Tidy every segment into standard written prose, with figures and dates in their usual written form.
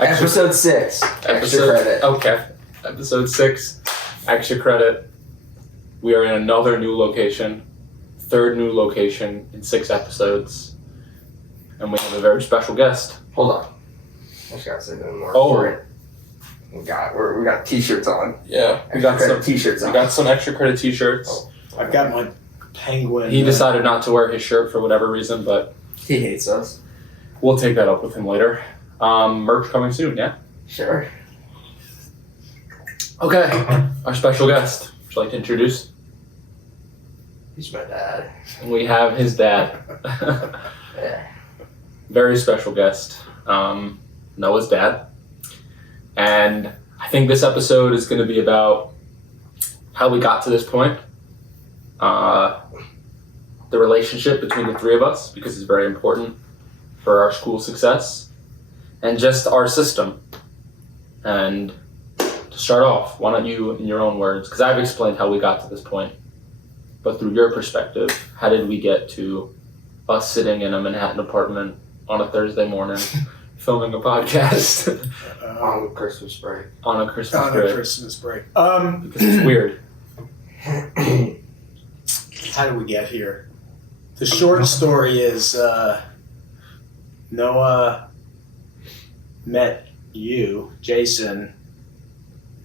Episode 6. Extra credit. Okay. Episode 6. Extra credit. We are in another new location. Third new location in 6 episodes. And we have a very special guest. Hold on. I just gotta say no more. Oh. We got t-shirts on. Yeah. We got some t-shirts on. We got some extra credit t-shirts. Oh. I've got my penguin. He decided not to wear his shirt for whatever reason, but He hates us. we'll take that up with him later. Merch coming soon, yeah? Sure. Okay. Our special guest. Would you like to introduce? He's my dad. We have his dad. Yeah. Very special guest. Noah's dad. And I think this episode is going to be about how we got to this point. The relationship between the three of us, because it's very important for our school success. And just our system. And to start off, why don't you, in your own words, because I've explained how we got to this point, but through your perspective, how did we get to us sitting in a Manhattan apartment on a Thursday morning filming a podcast On Christmas break. on a Christmas on break? a Christmas break. Because it's weird. How did we get here? The short story is Noah met you, Jason,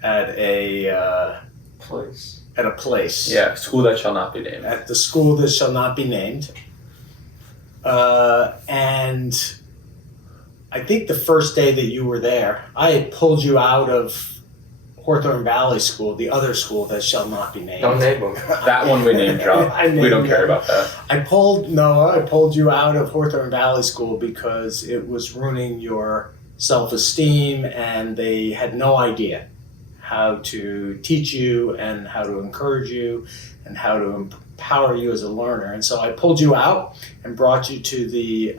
at a Place. place. Yeah, school that shall not be named. At the school that shall not be named. And I think the first day that you were there, I had pulled you out of Hawthorne Valley School, the other school that shall not be named. Don't name him. That one we name drop. I We don't named care him. about that. I pulled you out of Hawthorne Valley School because it was ruining your self-esteem, and they had no idea how to teach you and how to encourage you and how to empower you as a learner. And so I pulled you out and brought you to the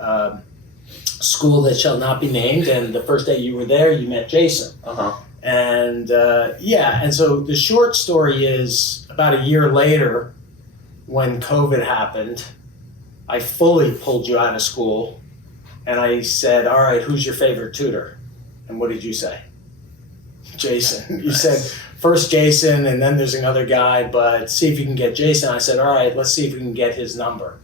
school that shall not be named. And the first day you were there, you met Jason. Uh-huh. And and so the short story is about a year later, when COVID happened, I fully pulled you out of school and I said, all right, who's your favorite tutor? And what did you say? Jason. You said, first Jason, and then there's another guy, but see if you can get Jason. I said, all right, let's see if we can get his number.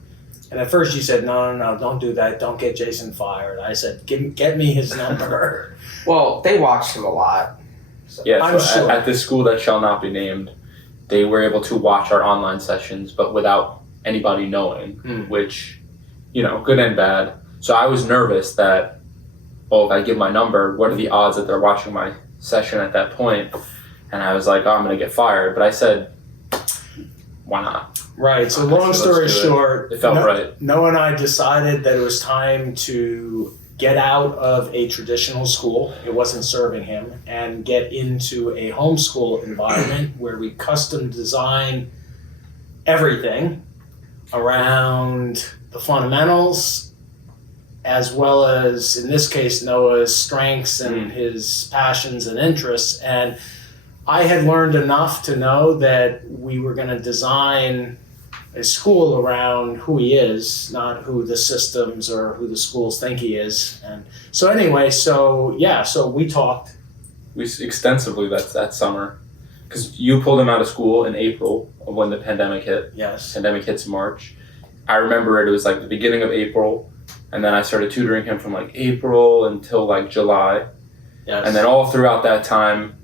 And at first you said, no, don't do that. Don't get Jason fired. I said, get me his number. Well, they watched him a lot. So. Yeah, I'm so sure. at this school that shall not be named, they were able to watch our online sessions, but without anybody knowing, which, good and bad. So I was nervous that, if I give my number, what are the odds that they're watching my session at that point? And I was like, I'm going to get fired. But I said, why not? Right. So Okay, long so story let's do it. short, It felt right. Noah and I decided that it was time to get out of a traditional school. It wasn't serving him, and get into a homeschool environment where we custom design everything around the fundamentals, as well as, in this case, Noah's strengths and his passions and interests. And I had learned enough to know that we were going to design a school around who he is, not who the systems or who the schools think he is. And so anyway, so we talked. We extensively that summer, because you pulled him out of school in April of when the pandemic hit. Yes. Pandemic hits March. I remember it was like the beginning of April, and then I started tutoring him from like April until like July. Yes. And then all throughout that time,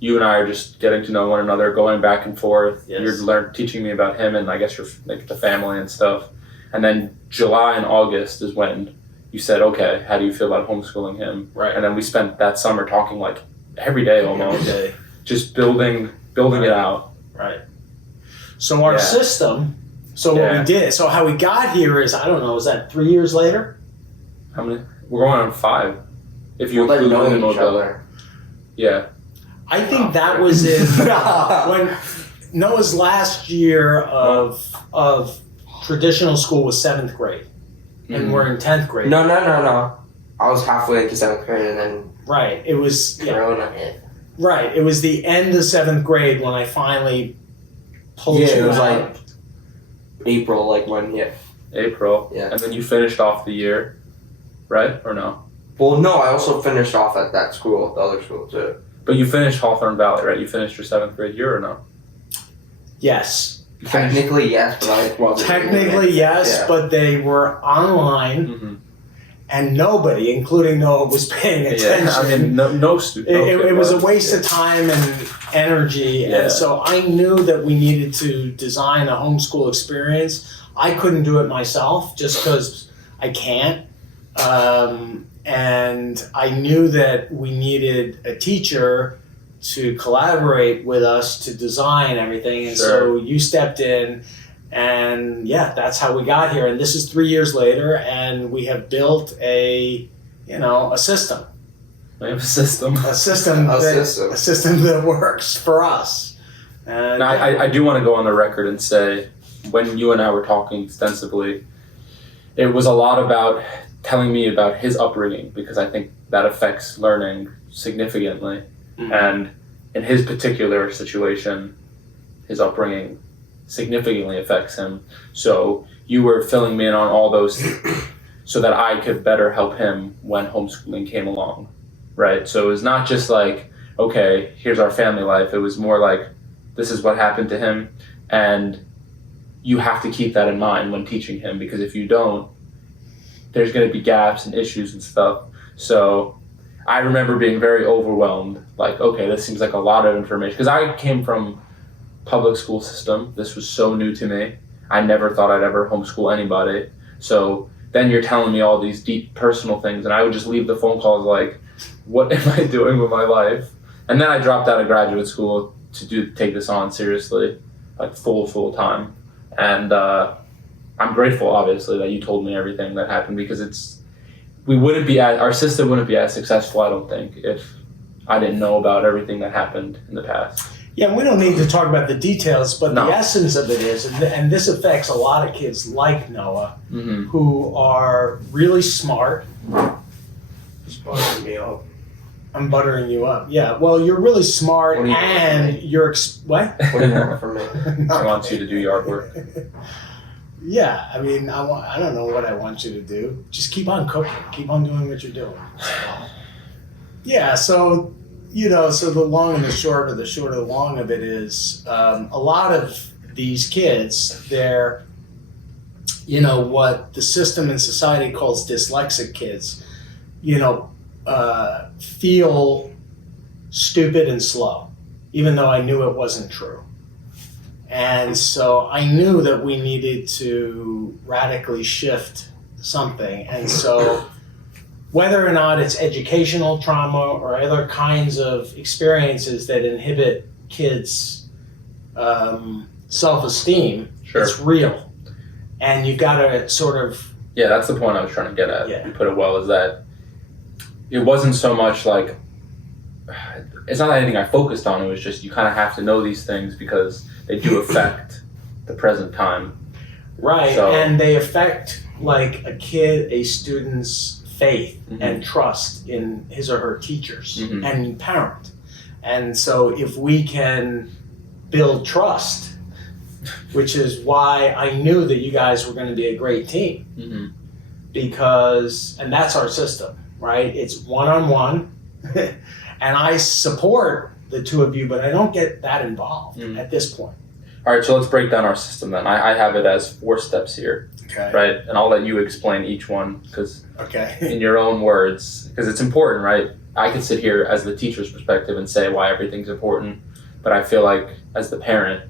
you and I are just getting to know one another, going back and forth. Yes. You're teaching me about him and I guess your the family and stuff. And then July and August is when you said, okay, how do you feel about homeschooling him? Right. And then we spent that summer talking like every day almost, Every day. just building it out. Right. So our system, what we did, so how we got here is, I don't know, is that 3 years later? How many? We're going on 5. If you We're include knowing the each other. Yeah. I think that was in when Noah's last year of traditional school was 7th grade, and we're in 10th grade. No. I was halfway into 7th grade and then Right. It was Corona hit. Right. It was the end of 7th grade when I finally pulled you it was out. like April, like when April. Yeah. And then you finished off the year, right? Or no? Well, no, I also finished off at that school, the other school too. But you finished Hawthorne Valley, right? You finished your 7th grade year or no? Yes. Technically, yes, but I wasn't. Technically, yes, Yeah. but they were online, Mm-hmm. and nobody, including Noah, was paying attention. Yeah, I mean, no student. It was a waste of time and energy, Yeah. and so I knew that we needed to design a homeschool experience. I couldn't do it myself just because I can't. And I knew that we needed a teacher to collaborate with us to design everything. And so you stepped in, and yeah, that's how we got here. And this is 3 years later, and we have built a system. We have a system. A system that works for us. And Now, I do want to go on the record and say, when you and I were talking extensively, it was a lot about telling me about his upbringing, because I think that affects learning significantly. Mhm. And in his particular situation, his upbringing significantly affects him. So you were filling me in on all those so that I could better help him when homeschooling came along, right? So it was not just like, okay, here's our family life. It was more like, this is what happened to him, and you have to keep that in mind when teaching him, because if you don't, there's going to be gaps and issues and stuff. So I remember being very overwhelmed, like, okay, this seems like a lot of information, because I came from public school system. This was so new to me. I never thought I'd ever homeschool anybody. So then you're telling me all these deep personal things, and I would just leave the phone calls like, what am I doing with my life? And then I dropped out of graduate school to take this on seriously, like full time. And I'm grateful, obviously, that you told me everything that happened, because our system wouldn't be as successful, I don't think, if I didn't know about everything that happened in the past. Yeah, we don't need to talk about the details, but No. the essence of it is, and this affects a lot of kids like Noah, Mm-hmm. who are really smart. Just buttering me up. I'm buttering you up. Yeah, well, you're really smart, What do you and want from you're what? What do you want from me? I want you to do yard work. Yeah, I mean, I don't know what I want you to do. Just keep on cooking. Keep on doing what you're doing. Yeah, so, so the long and the short, or the short of the long of it is, a lot of these kids, they're, what the system and society calls dyslexic kids, feel stupid and slow, even though I knew it wasn't true. And so I knew that we needed to radically shift something. And so whether or not it's educational trauma or other kinds of experiences that inhibit kids' self-esteem, Sure. it's real. And you've got to sort of... Yeah, that's the point I was trying to get at. Yeah. You put it well, is that it wasn't so much like, it's not anything I focused on, it was just you kind of have to know these things because they do affect the present time. Right, So- and they affect like a student's faith Mhm. and trust in his or her teachers Mhm. and parent. And so if we can build trust, which is why I knew that you guys were going to be a great team, Mm-hmm. and that's our system, right? It's one-on-one, and I support the two of you, but I don't get that involved Mhm. at this point. All right, so let's break down our system then. I have it as 4 steps here, Okay. right? And I'll let you explain each one, because Okay. in your own words, because it's important, right? I could sit here as the teacher's perspective and say why everything's important, but I feel like as the parent,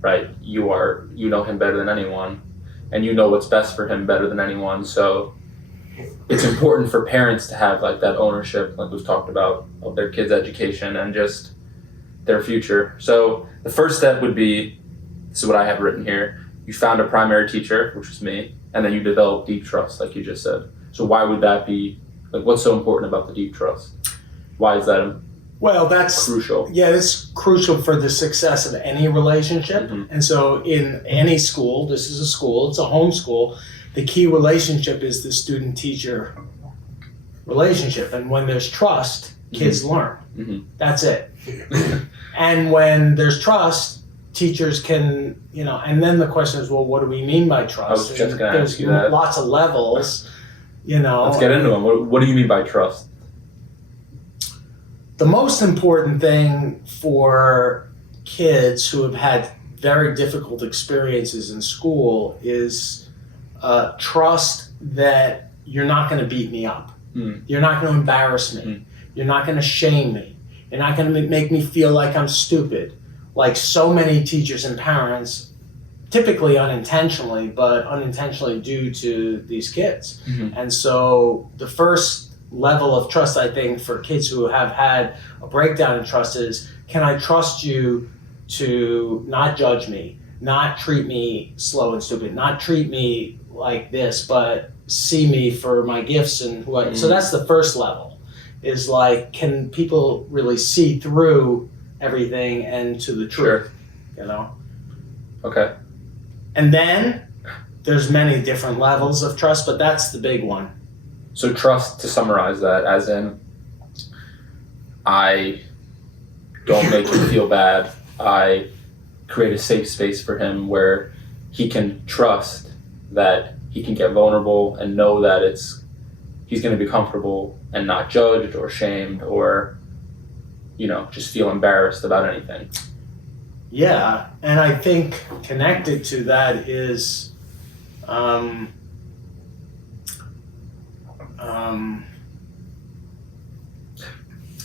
right, you know him better than anyone, and you know what's best for him better than anyone. So it's important for parents to have like that ownership, like we've talked about, of their kids' education and just their future. So the first step would be, this is what I have written here. You found a primary teacher, which was me, and then you developed deep trust, like you just said. So why would that be, like what's so important about the deep trust? Why is that Well, that's crucial? Yeah, it's crucial for the success of any relationship. Mhm. And so in any school, this is a school, it's a homeschool, the key relationship is the student-teacher relationship. And when there's trust, kids learn. Mhm. That's it. And when there's trust, teachers can, and then the question is, well, what do we mean by trust? I was just And gonna there's ask you that. lots of levels. Let's get into them. What do you mean by trust? The most important thing for kids who have had very difficult experiences in school is trust that you're not going to beat me up. You're not going to embarrass me. You're not going to shame me. You're not going to make me feel like I'm stupid. Like so many teachers and parents, typically unintentionally, but unintentionally due to these kids. And so the first level of trust, I think, for kids who have had a breakdown in trust is, can I trust you to not judge me, not treat me slow and stupid, not treat me like this, but see me for my gifts and who I. So that's the first level, is like, can people really see through everything and to the truth, you know? Okay. And then there's many different levels of trust, but that's the big one. So trust, to summarize that, as in, I don't make him feel bad. I create a safe space for him where he can trust that he can get vulnerable and know that he's going to be comfortable and not judged or shamed or, just feel embarrassed about anything. Yeah, and I think connected to that is I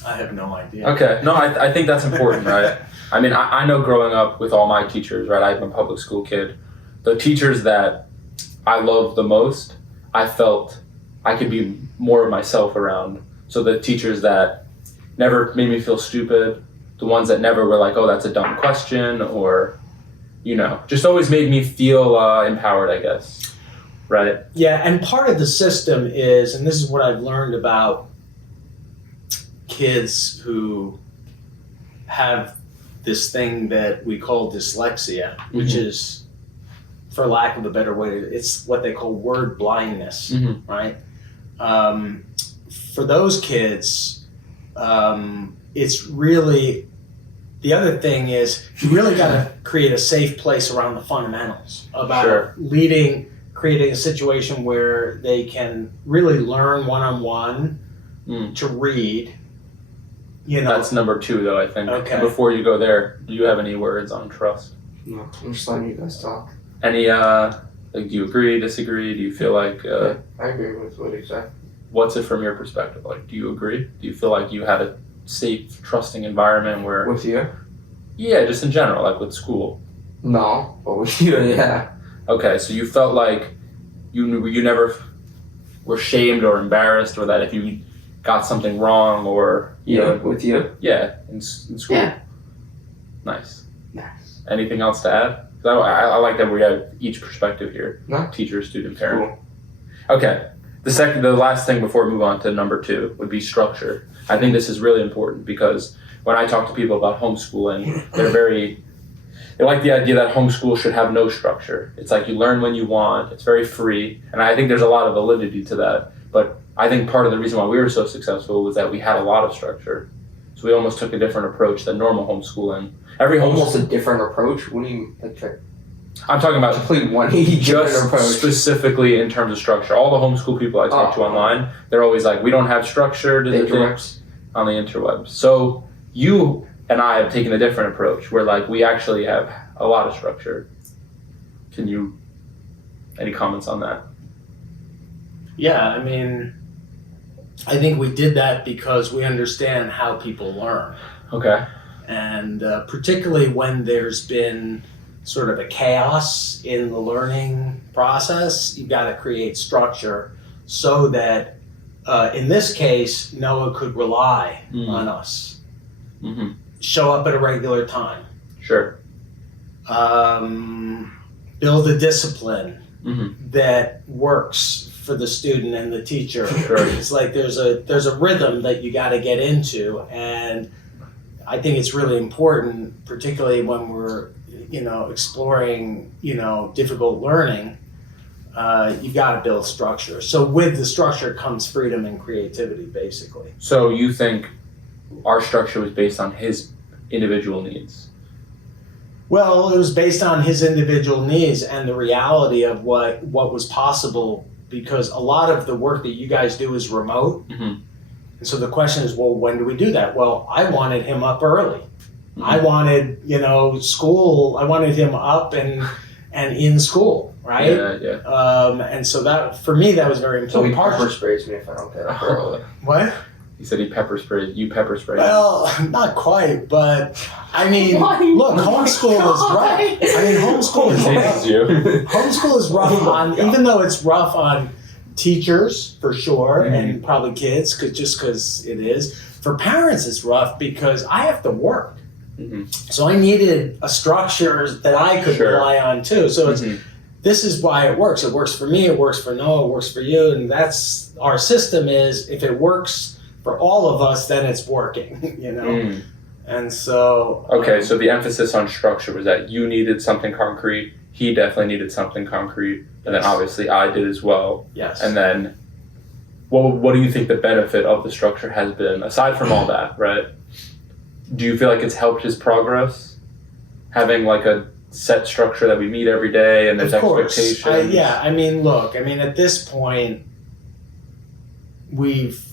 have no idea. Okay, no, I think that's important, right? I mean, I know growing up with all my teachers, right? I'm a public school kid. The teachers that I loved the most, I felt I could be more of myself around. So the teachers that never made me feel stupid, the ones that never were like, oh, that's a dumb question, or, just always made me feel empowered, I guess, right? Yeah, and part of the system is, and this is what I've learned about kids who have this thing that we call dyslexia, which is, for lack of a better way, it's what they call word blindness, right? For those kids, it's really, the other thing is, you really got to create a safe place around the fundamentals about creating a situation where they can really learn one-on-one to read. That's number 2, though, I think. Okay. And before you go there, do you have any words on trust? No, I'm just letting you guys talk. Any, do you agree, disagree? Do you feel like... I agree with what exactly. What's it from your perspective? Like, do you agree? Do you feel like you had a safe, trusting environment where... With you? Yeah, just in general, like with school. No, but with you, yeah. Okay, so you felt like you never were shamed or embarrassed, or that if you got something wrong or... with you? Yeah, in school. Yeah. Nice. Nice. Anything else to add? 'Cause I like that we have each perspective here. No. Teacher, student, parent. Cool. Okay. The last thing before we move on to number 2 would be structure. I think this is really important because when I talk to people about homeschooling, they like the idea that homeschool should have no structure. It's like you learn when you want, it's very free, and I think there's a lot of validity to that. But I think part of the reason why we were so successful was that we had a lot of structure. So we almost took a different approach than normal homeschooling. Almost a different approach? What do you mean? I'm talking about complete 180 different just approach. specifically in terms of structure. All the homeschool people I talk to online, they're always like, we don't have structure to the things on the interwebs. So you and I have taken a different approach where like we actually have a lot of structure. Any comments on that? Yeah, I mean, I think we did that because we understand how people learn. Okay. And particularly when there's been sort of a chaos in the learning process, you've got to create structure so that, in this case, Noah could rely on us. Mm-hmm. Show up at a regular time. Sure. Build a discipline Mm-hmm. that works for the student and the teacher. Sure. It's like there's a rhythm that you got to get into, and I think it's really important, particularly when we're exploring difficult learning. You've got to build structure. So with the structure comes freedom and creativity, basically. So you think our structure was based on his individual needs? Well, it was based on his individual needs and the reality of what was possible because a lot of the work that you guys do is remote. Mhm. And so the question is, well, when do we do that? Well, I wanted him up early. Mhm. I wanted, school. I wanted him up and in school, right? Yeah. And so that, for me, that was very So he important. pepper sprays me if I don't get up early. What? He said he pepper sprayed. You pepper sprayed. Well, not quite, but I mean, Why? look, Oh my homeschool is rough. God. I mean, homeschool is He rough. hates you. Homeschool is rough on, even though it's rough on teachers for sure, and probably kids, because it is. For parents, it's rough because I have to work. Mhm. So I needed a structure that I could Sure. rely on too. So it's, Mhm. this is why it works. It works for me, it works for Noah, it works for you, and that's our system is if it works for all of us, then it's working, Mm. And so Okay, so the emphasis on structure was that you needed something concrete, he definitely needed something concrete, and then Yes. obviously I did as well. yes. And then, what do you think the benefit of the structure has been, aside from all that, right? Do you feel like it's helped his progress? Having like a set structure that we meet every day and there's Of course. expectations? At this point, we've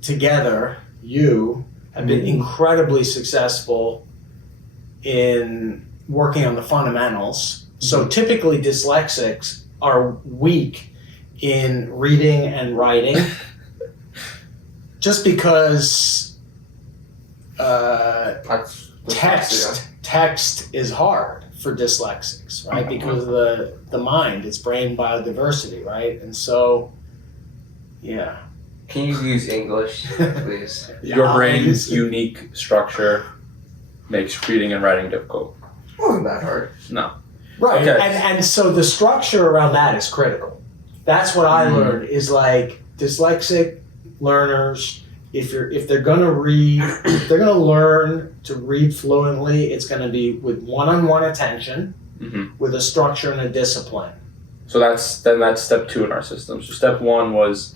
together, you have been incredibly successful in working on the fundamentals. So typically dyslexics are weak in reading and writing just because That's text is hard for dyslexics, right? Because of the mind, it's brain biodiversity, right? And so, yeah. Can you use English, please? Your I'll brain's use it. unique structure makes reading and writing difficult. It wasn't that hard. No. Right, Okay. and so the structure around that is critical. That's what I Mhm. learned is like dyslexic learners, if they're gonna read, if they're gonna learn to read fluently, it's gonna be with one-on-one attention, hmm with a structure and a discipline. So that's step 2 in our system. So step 1 was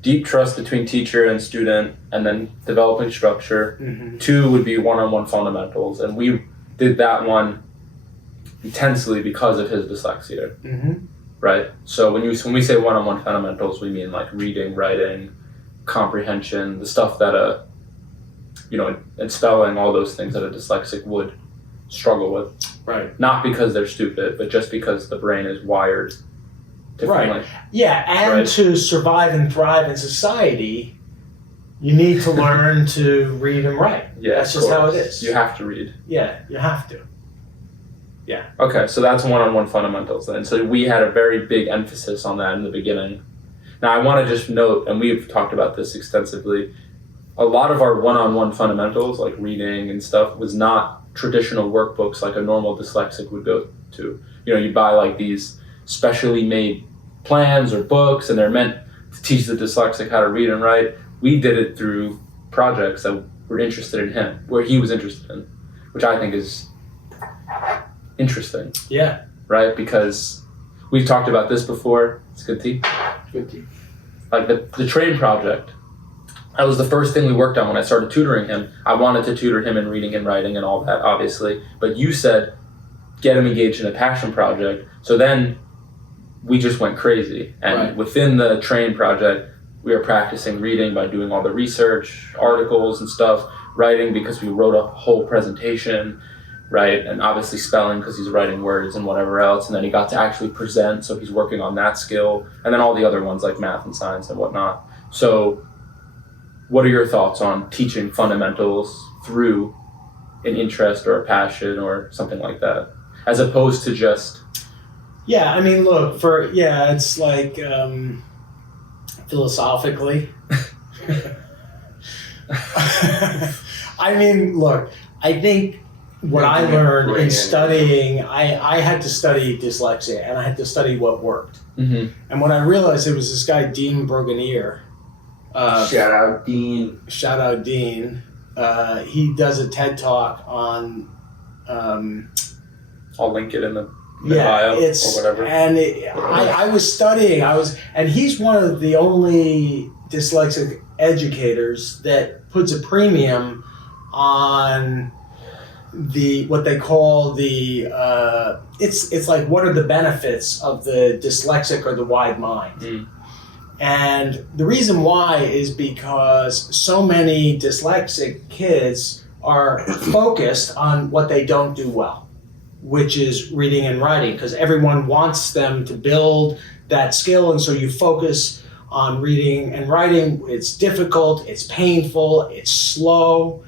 deep trust between teacher and student, and then developing structure. Mm-hmm. 2 would be one-on-one fundamentals, and we did that one intensely because of his dyslexia, Mm-hmm. right? So when we say one-on-one fundamentals, we mean like reading, writing, comprehension, the stuff that and spelling, all those things that a dyslexic would struggle with. Right. Not because they're stupid, but just because the brain is wired differently. Yeah, and Right. to survive and thrive in society, you need to learn to read and write. Yeah, That's of just how course. it is. You have to read. Yeah, you have to. Okay, so that's one-on-one fundamentals then. So we had a very big emphasis on that in the beginning. Now I want to just note, and we've talked about this extensively, a lot of our one-on-one fundamentals, like reading and stuff, was not traditional workbooks like a normal dyslexic would go to. You buy like these specially made plans or books, and they're meant to teach the dyslexic how to read and write. We did it through projects that were interested in him, where he was interested in, which I think is interesting, Yeah. right? Because we've talked about this before. It's good tea. Good to Like the train project. That was the first thing we worked on when I started tutoring him. I wanted to tutor him in reading and writing and all that, obviously. But you said, get him engaged in a passion project. So then we just went crazy. And Right. within the train project, we were practicing reading by doing all the research, articles and stuff, writing because we wrote a whole presentation, right? And obviously spelling because he's writing words and whatever else. And then he got to actually present, so he's working on that skill. And then all the other ones like math and science and whatnot. So what are your thoughts on teaching fundamentals through an interest or a passion or something like that, as opposed to just Yeah, I mean, look, it's like philosophically. I mean, look, I think what I learned in studying, I had to study dyslexia and I had to study what worked. Mhm. And when I realized it was this guy, Dean Brogonier, Shout out, Dean. shout out Dean, he does a TED Talk on I'll link it in the bio or whatever. And I was studying. And he's one of the only dyslexic educators that puts a premium on what they call it's like, what are the benefits of the dyslexic or the wide mind? And the reason why is because so many dyslexic kids are focused on what they don't do well, which is reading and writing, because everyone wants them to build that skill, and so you focus on reading and writing. It's difficult, it's painful, it's slow,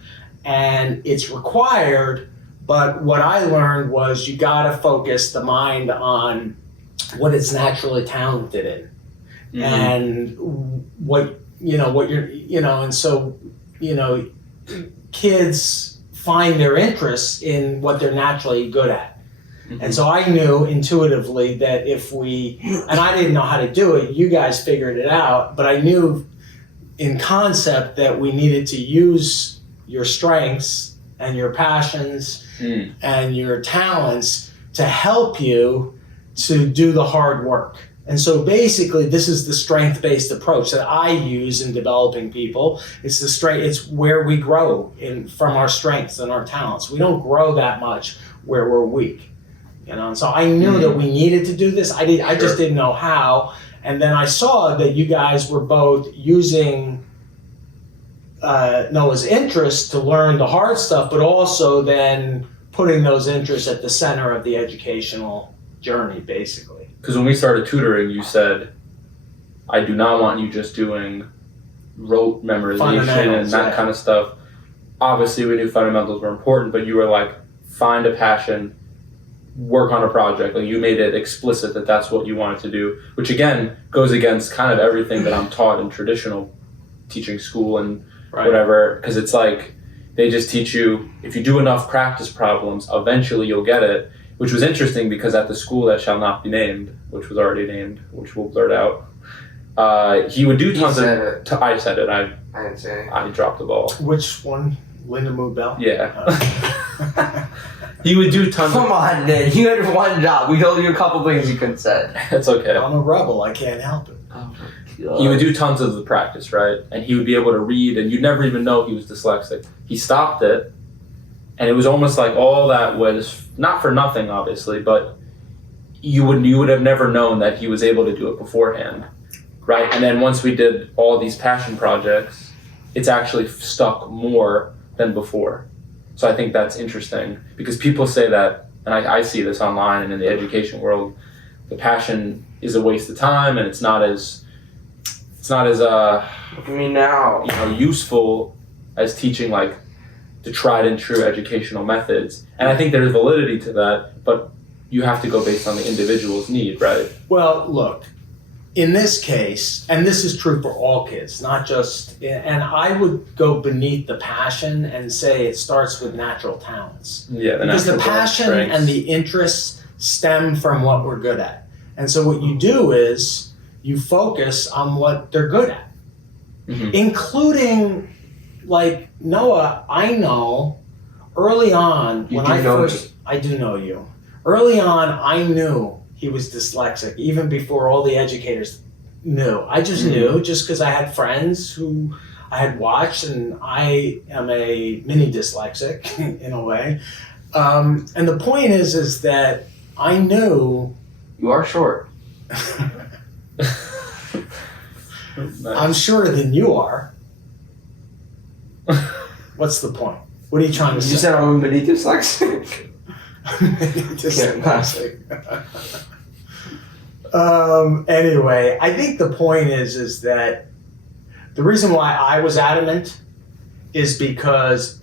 and it's required. But what I learned was you gotta focus the mind on what it's naturally talented in. And what you're, and so, kids find their interests in what they're naturally good at. And so I knew intuitively that and I didn't know how to do it, you guys figured it out, but I knew in concept that we needed to use your strengths and your passions and your talents to help you to do the hard work. And so basically, this is the strength-based approach that I use in developing people. It's where we grow from our strengths and our talents. We don't grow that much where we're weak. And so I knew that we needed to do this. I just didn't know how. And then I saw that you guys were both using Noah's interest to learn the hard stuff, but also then putting those interests at the center of the educational journey, basically. Because when we started tutoring, you said, I do not want you just doing rote memorization and that kind of stuff. Obviously, we knew fundamentals were important, but you were like, find a passion, work on a project. Like, you made it explicit that that's what you wanted to do, which again goes against kind of everything that I'm taught in traditional teaching school and whatever. Because it's like, they just teach you, if you do enough practice problems, eventually you'll get it. Which was interesting because at the school that shall not be named, which was already named, which we'll blurt out, he would do tons of. I said it. I didn't say it. I dropped the ball. Which one? Linda Moobell? Yeah. He would do tons. Come on, Ned. You had one job. We told you a couple things you couldn't say. It's okay. I'm a rebel. I can't help it. Oh my God. He would do tons of the practice, right? And he would be able to read, and you'd never even know he was dyslexic. He stopped it. And it was almost like all that was not for nothing, obviously, but you would have never known that he was able to do it beforehand, right? And then once we did all these passion projects, it's actually stuck more than before. So I think that's interesting because people say that, and I see this online and in the education world, the passion is a waste of time and it's not as Look at me now. useful as teaching like the tried and true educational methods. And I think there's validity to that, but you have to go based on the individual's need, right? Well, look, in this case, and this is true for all kids, not just, and I would go beneath the passion and say it starts with natural talents. Yeah, because the passion and the interests stem from what we're good at. And so what you do is you focus on what they're good at, including, like, Noah, I know early on I do know you. Early on, I knew he was dyslexic, even before all the educators knew. I just knew, just because I had friends who I had watched, and I am a mini dyslexic in a way. And the point is that I knew. You are short. I'm shorter than you are. What's the point? What are you trying to say? You said I'm a mini dyslexic. Dyslexic. Anyway, I think the point is that the reason why I was adamant is because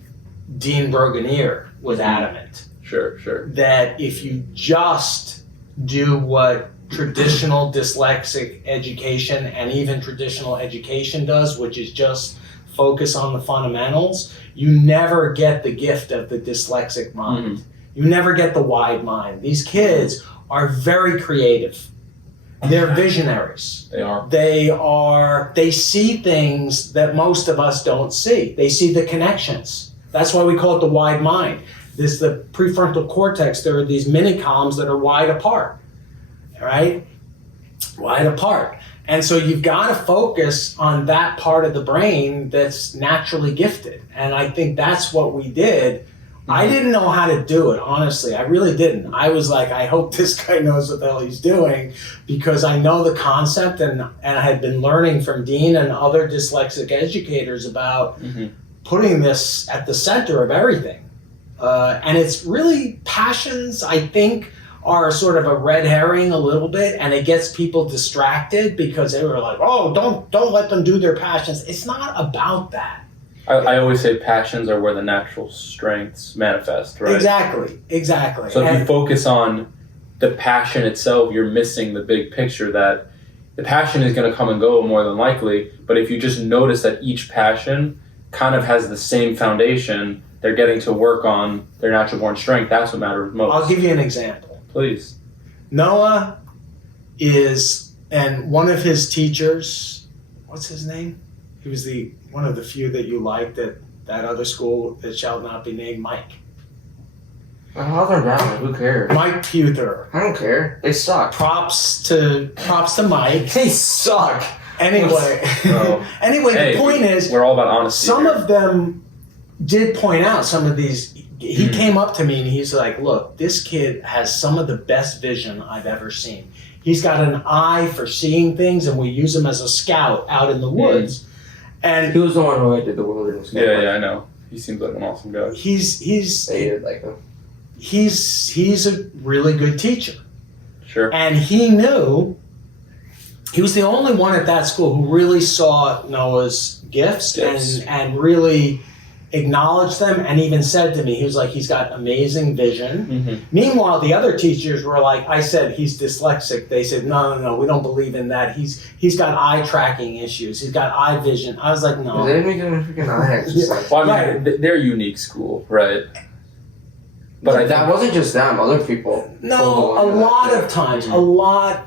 Dean Berganier was adamant. Sure. That if you just do what traditional dyslexic education and even traditional education does, which is just focus on the fundamentals, you never get the gift of the dyslexic mind. You never get the wide mind. These kids are very creative. They're visionaries. They see things that most of us don't see. They see the connections. That's why we call it the wide mind. This the prefrontal cortex. There are these mini columns that are wide apart, right? Wide apart. And so you've got to focus on that part of the brain that's naturally gifted. And I think that's what we did I didn't know how to do it, honestly. I really didn't. I was like, I hope this guy knows what the hell he's doing, because I know the concept, and I had been learning from Dean and other dyslexic educators about putting this at the center of everything. And it's really, passions, I think, are sort of a red herring a little bit, and it gets people distracted because they were like, oh, don't let them do their passions. It's not about that. I always say passions are where the natural strengths manifest, right? Exactly. So if you focus on the passion itself, you're missing the big picture that the passion is going to come and go more than likely. But if you just notice that each passion kind of has the same foundation, they're getting to work on their natural born strength. That's what matters most. I'll give you an example. Please. Noah and one of his teachers, what's his name? He was one of the few that you liked at that other school that shall not be named, Mike. Well, they're down. Who cares? Mike Puther. I don't care. They suck. Props to Mike. They suck. Anyway, Hey, the point is, we're all about honesty. Some of them did point out some of these. He came up to me and he's like, look, this kid has some of the best vision I've ever seen. He's got an eye for seeing things, and we use him as a scout out in the woods. And he was the one who I did the wilderness. Yeah, I know. He seems like an awesome guy. They did like him. He's a really good teacher. Sure. And he knew, he was the only one at that school who really saw Noah's gifts. And really acknowledged them, and even said to me, he was like, he's got amazing vision. Meanwhile, the other teachers were like, I said he's dyslexic. They said, no, we don't believe in that. He's got eye tracking issues. He's got eye vision. I was like, no. They didn't even do freaking eye exercise. Well, I mean, they're a unique school, right? But that wasn't just them. Other people. No, a lot of times, a lot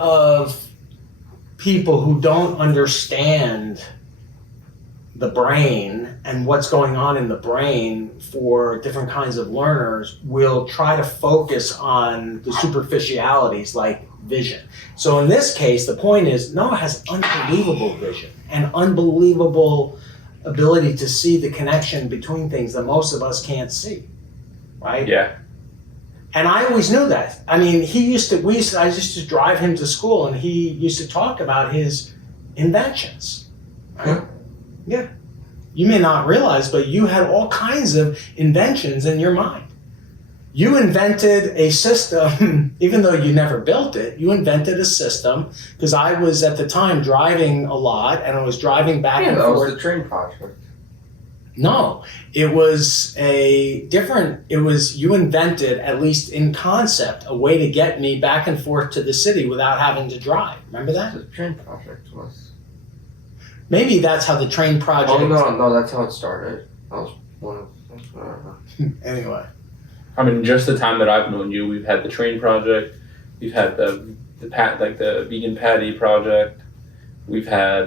of people who don't understand the brain and what's going on in the brain for different kinds of learners will try to focus on the superficialities like vision. So in this case, the point is Noah has unbelievable vision and unbelievable ability to see the connection between things that most of us can't see, right? Yeah. And I always knew that. I mean, I used to drive him to school, and he used to talk about his inventions, right? Yeah. You may not realize, but you had all kinds of inventions in your mind. You invented a system, even though you never built it, you invented a system, because I was at the time driving a lot, and I was driving back and forth. That was the train project. No, it was you invented, at least in concept, a way to get me back and forth to the city without having to drive. Remember that? The train project was. Maybe that's how the train project. Oh no, that's how it started. That was one of whatever. Anyway. I mean, just the time that I've known you, we've had the train project, we've had the vegan patty project, we've had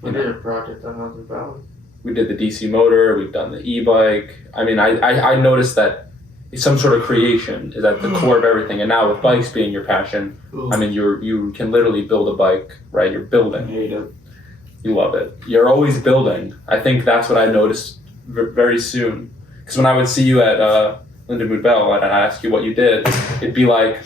we did a project on Hunter Valley. We did the DC motor, we've done the e-bike. I mean, I noticed that some sort of creation is at the core of everything, and now with bikes being your passion, I mean, you can literally build a bike, right? You're building. I hate it. You love it. You're always building. I think that's what I noticed very soon. Because when I would see you at Lindenwood Bell and I ask you what you did, it'd be like,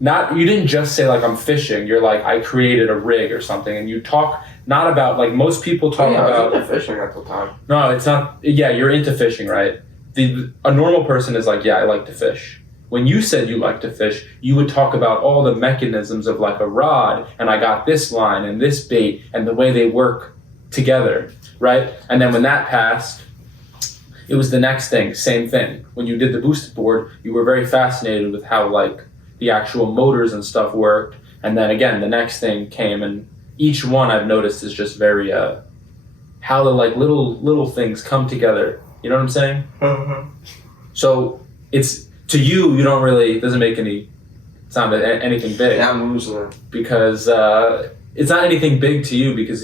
you didn't just say like I'm fishing. You're like, I created a rig or something, and you talk not about like most people talk about. I was into fishing at the time. No, it's not. Yeah, you're into fishing, right? A normal person is like, yeah, I like to fish. When you said you like to fish, you would talk about all the mechanisms of like a rod, and I got this line and this bait and the way they work together, right? And then when that passed, it was the next thing, same thing. When you did the boosted board, you were very fascinated with how like the actual motors and stuff worked. And then again, the next thing came, and each one I've noticed is just very, how the like little things come together. You know what I'm saying? So it's, to you don't really, it doesn't make any sound anything big. Yeah, I'm losing it. Because it's not anything big to you because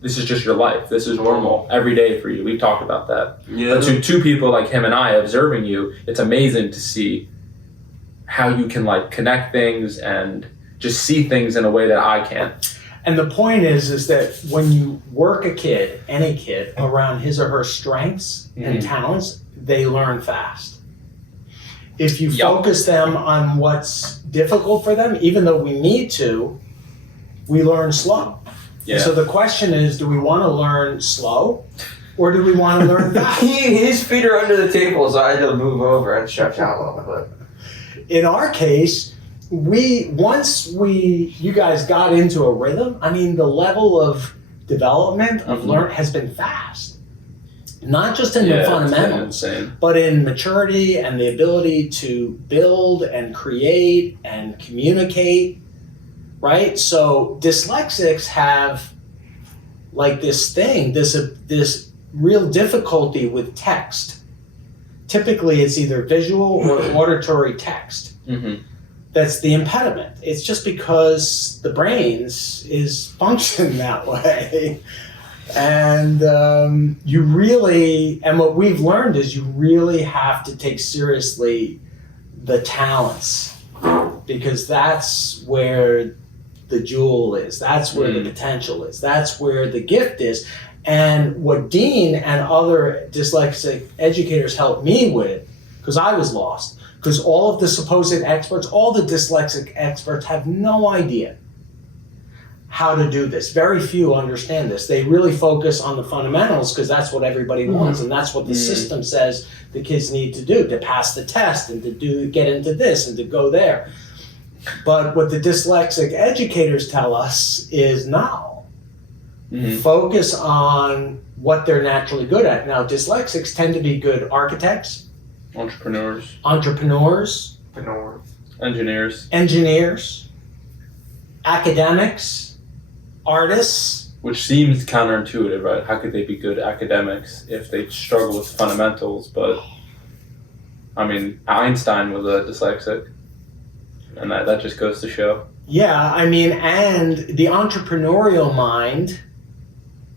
this is just your life. This is normal every day for you. We've talked about that. Yeah. But to two people like him and I observing you, it's amazing to see how you can like connect things and just see things in a way that I can't. And the point is that when you work a kid, any kid, around his or her strengths and talents, they learn fast. If you focus them on what's difficult for them, even though we need to, we learn slow. Yeah. So the question is, do we want to learn slow or do we want to learn fast? His feet are under the table, so I had to move over and stretch out a little bit. In our case, once you guys got into a rhythm, I mean, the level of development of learn has been fast. Not just in the fundamentals, but in maturity and the ability to build and create and communicate, right? So dyslexics have like this thing, this real difficulty with text. Typically, it's either visual or auditory text. That's the impediment. It's just because the brains is function that way. And what we've learned is you really have to take seriously the talents, because that's where the jewel is. That's where the potential is. That's where the gift is. And what Dean and other dyslexic educators helped me with, because I was lost, because all of the supposed experts, all the dyslexic experts have no idea how to do this. Very few understand this. They really focus on the fundamentals because that's what everybody wants, and that's what the system says the kids need to do, to pass the test and to get into this and to go there. But what the dyslexic educators tell us is no. Focus on what they're naturally good at. Now, dyslexics tend to be good architects, entrepreneurs, engineers, academics, artists. Which seems counterintuitive, right? How could they be good academics if they struggle with fundamentals? But, I mean, Einstein was a dyslexic, and that just goes to show. Yeah, I mean, and the entrepreneurial mind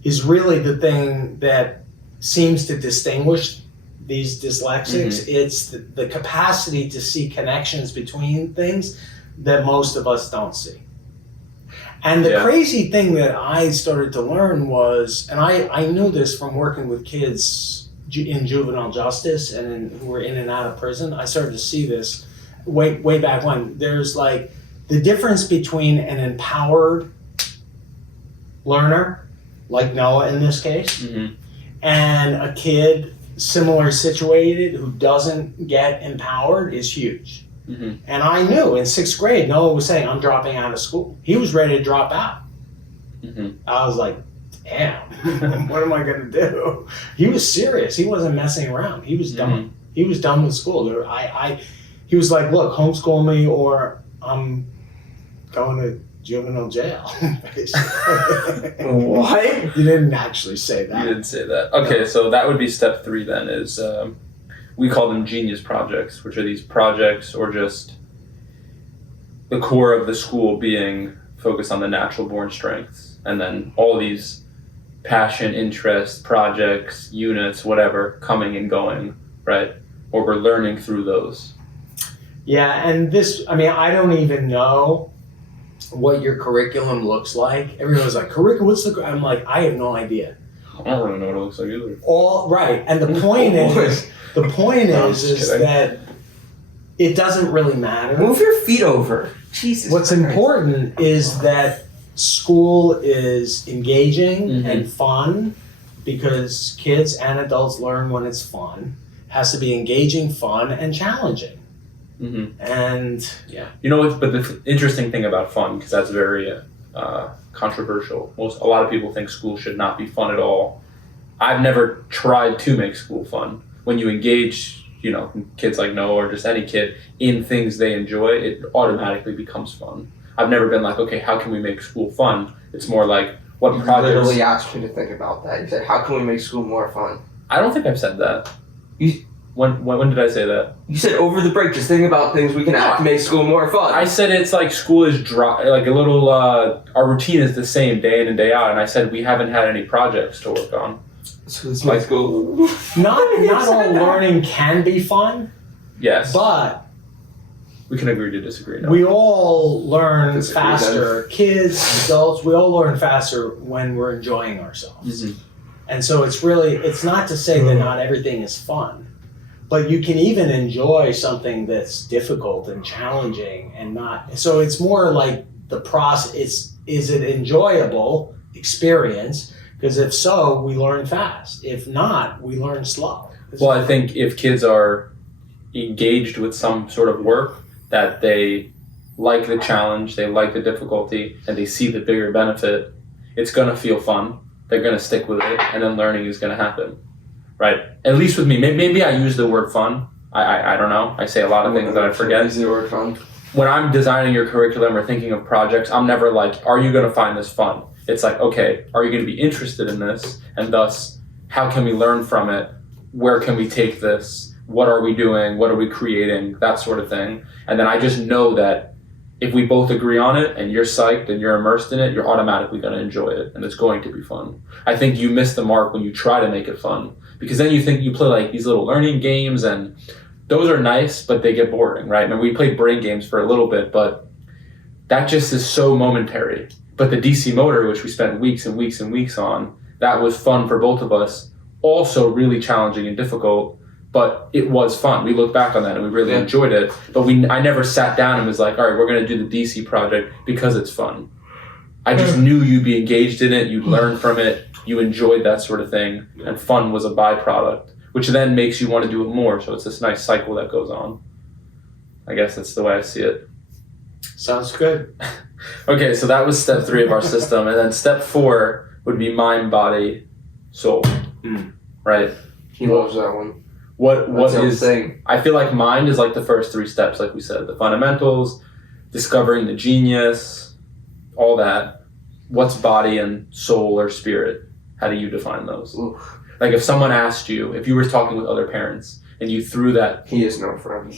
is really the thing that seems to distinguish these dyslexics. It's the capacity to see connections between things that most of us don't see. And the crazy thing that I started to learn was, and I knew this from working with kids in juvenile justice and who were in and out of prison. I started to see this way back when. There's like the difference between an empowered learner, like Noah in this case, and a kid similar situated who doesn't get empowered is huge. And I knew in 6th grade, Noah was saying, I'm dropping out of school. He was ready to drop out. I was like, damn, what am I going to do? He was serious. He wasn't messing around. He was done. He was done with school. He was like, look, homeschool me or I'm going to juvenile jail. What? You didn't actually say that. You didn't say that. Okay, so that would be step 3 then, is we call them genius projects, which are these projects or just the core of the school being focused on the natural born strengths. And then all these passion, interest, projects, units, whatever, coming and going, right? Or we're learning through those. Yeah, and this, I mean, I don't even know what your curriculum looks like. Everyone's like, curriculum, what's the, I'm like, I have no idea. I don't really know what it looks like either. All right, and the point is that it doesn't really matter. Move your feet over. Jesus What's Christ. important is that school is engaging and fun, because kids and adults learn when it's fun. It has to be engaging, fun, and challenging. And yeah. You know what? But the interesting thing about fun, because that's very controversial. A lot of people think school should not be fun at all. I've never tried to make school fun. When you engage, kids like Noah or just any kid in things they enjoy, it automatically becomes fun. I've never been like, okay, how can we make school fun? It's more like, what projects? You literally asked me to think about that. You said, how can we make school more fun? I don't think I've said that. When did I say that? You said over the break, just think about things we can add to make school more fun. I said it's like school is dry, like a little, our routine is the same day in and day out, and I said we haven't had any projects to work on. So it's my school. Not all learning can be fun. Yes. But We can agree to disagree. No. We all learn Disagree, faster. Kids, adults, we all learn faster when we're enjoying ourselves. Mhm. And so it's not to say that not everything is fun, but you can even enjoy something that's difficult and challenging and not. So it's more like the process. Is it enjoyable experience? Because if so, we learn fast. If not, we learn slow. Well, I think if kids are engaged with some sort of work that they like the challenge, they like the difficulty, and they see the bigger benefit, it's going to feel fun. They're going to stick with it, and then learning is going to happen, right? At least with me. Maybe I use the word fun. I don't know. I say a lot of things that I forget. Use the word fun. When I'm designing your curriculum or thinking of projects, I'm never like, are you going to find this fun? It's like, okay, are you going to be interested in this? And thus, how can we learn from it? Where can we take this? What are we doing? What are we creating? That sort of thing. And then I just know that if we both agree on it and you're psyched and you're immersed in it, you're automatically going to enjoy it and it's going to be fun. I think you miss the mark when you try to make it fun, because then you think you play like these little learning games, and those are nice, but they get boring, right? And we played brain games for a little bit, but that just is so momentary. But the DC motor, which we spent weeks and weeks and weeks on, that was fun for both of us. Also really challenging and difficult, but it was fun. We look back on that and we really enjoyed it. But I never sat down and was like, all right, we're going to do the DC project because it's fun. I just knew you'd be engaged in it, you'd learn from it, you enjoyed that sort of thing, and fun was a byproduct, which then makes you want to do it more. So it's this nice cycle that goes on. I guess that's the way I see it. Sounds good. Okay, so that was step 3 of our system. And then step 4 would be mind, body, soul. Right? He loves that one. What is thing? I feel like mind is like the first 3 steps, like we said, the fundamentals, discovering the genius, all that. What's body and soul or spirit? How do you define those? Oof. Like if someone asked you, if you were talking with other parents and you threw that. He is no friend.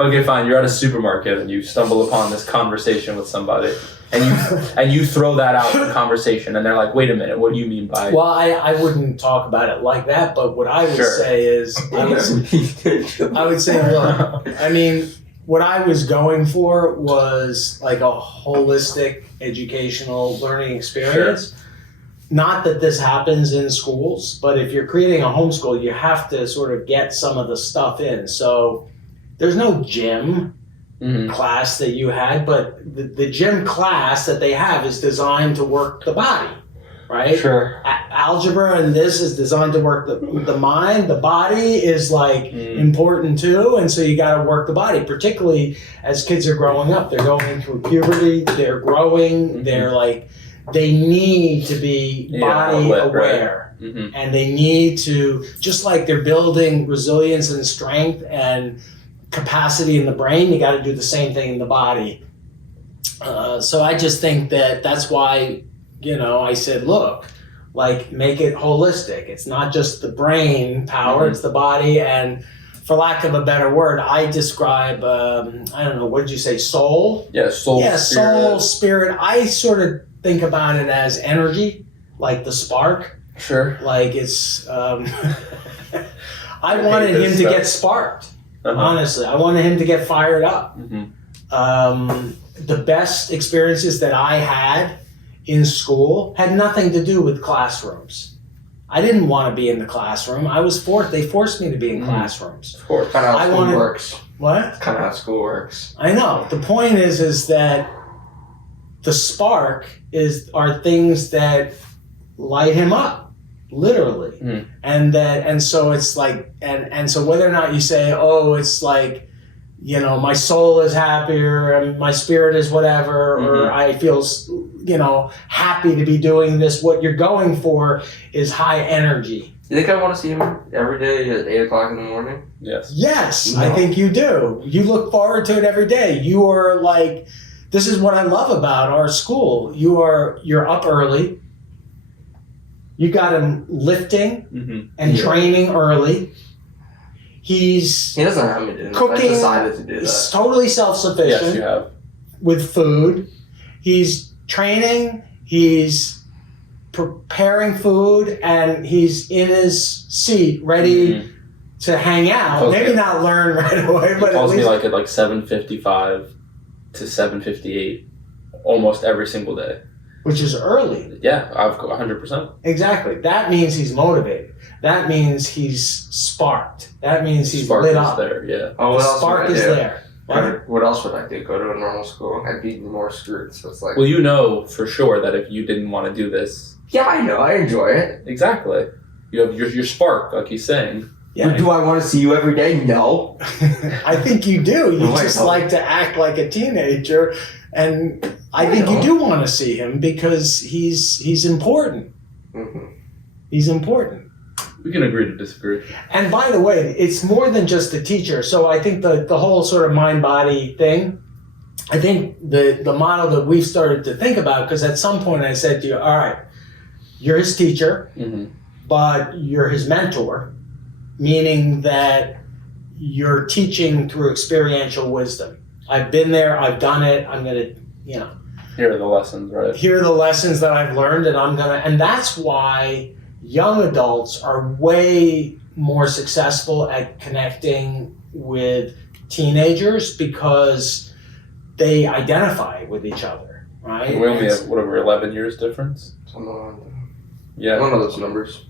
Okay, fine. You're at a supermarket and you stumble upon this conversation with somebody, and you throw that out in the conversation, and they're like, "Wait a minute, what do you mean by?" Well, I wouldn't talk about it like that, but what I would say is, I would say, look, I mean, what I was going for was like a holistic educational learning experience. Sure. Not that this happens in schools, but if you're creating a homeschool, you have to sort of get some of the stuff in. So there's no gym class that you had, but the gym class that they have is designed to work the body, right? Sure. Algebra and this is designed to work the mind. The body is like important too, and so you got to work the body, particularly as kids are growing up. They're going through puberty, they're growing, they're like, they need to be body aware, right? And they need to, just like they're building resilience and strength and capacity in the brain, you got to do the same thing in the body. So I just think that's why, I said, look, like make it holistic. It's not just the brain power, it's the body. And for lack of a better word, I describe, I don't know, what did you say, soul? Yeah, soul, yeah, spirit. Soul, spirit. I sort of think about it as energy, like the spark. Sure. Like it's, I wanted him to get sparked, honestly. I wanted him to get fired up. The best experiences that I had in school had nothing to do with classrooms. I didn't want to be in the classroom. I was forced. They forced me to be in classrooms. Of course. Kind of how school works. What? Kind of how school works. I know. The point is that the spark are things that light him up, literally, and so it's like, and so whether or not you say, oh, it's like, my soul is happier and my spirit is whatever, or I feel, happy to be doing this. What you're going for is high energy. You think I want to see him every day at 8 o'clock in the morning? Yes. Yes, no. I think you do. You look forward to it every day. You are like, this is what I love about our school. You're up early. You got him lifting and training early. He doesn't have me do that. Cooking. I decided to do that. He's totally self-sufficient. Yes, you have. With food. He's training. He's preparing food, and he's in his seat, ready to hang out. Calls Maybe me- not learn right away, He but at calls me least like at like 7:55 to 7:58 almost every single day. which is early. Yeah, I've got 100%. Exactly. That means he's motivated. That means he's sparked. That means he's Spark lit is up. there, yeah. Oh, The what else spark would I is do? there. Right? What else would I do? Go to a normal school? I'd be more screwed. So it's like, Well, you know for sure that if you didn't want to do this, yeah, I know. I enjoy it. exactly, you have your spark, like he's saying. Yeah. But do I want to see you every day? No. I think you do. You Why just not? like to act like a teenager, and I think you do want to see him because he's important. Mm-hmm. He's important. We can agree to disagree. And by the way, it's more than just a teacher. So I think the whole sort of mind-body thing, I think the model that we've started to think about, because at some point I said to you, all right, you're his teacher, Mm-hmm. but you're his mentor, meaning that you're teaching through experiential wisdom. I've been there, I've done it, I'm going to, Here are the lessons, right? here are the lessons that I've learned, and that's why young adults are way more successful at connecting with teenagers because they identify with each other, right? We only have, whatever, 11 years difference? Something along those- I Yeah. don't know those numbers.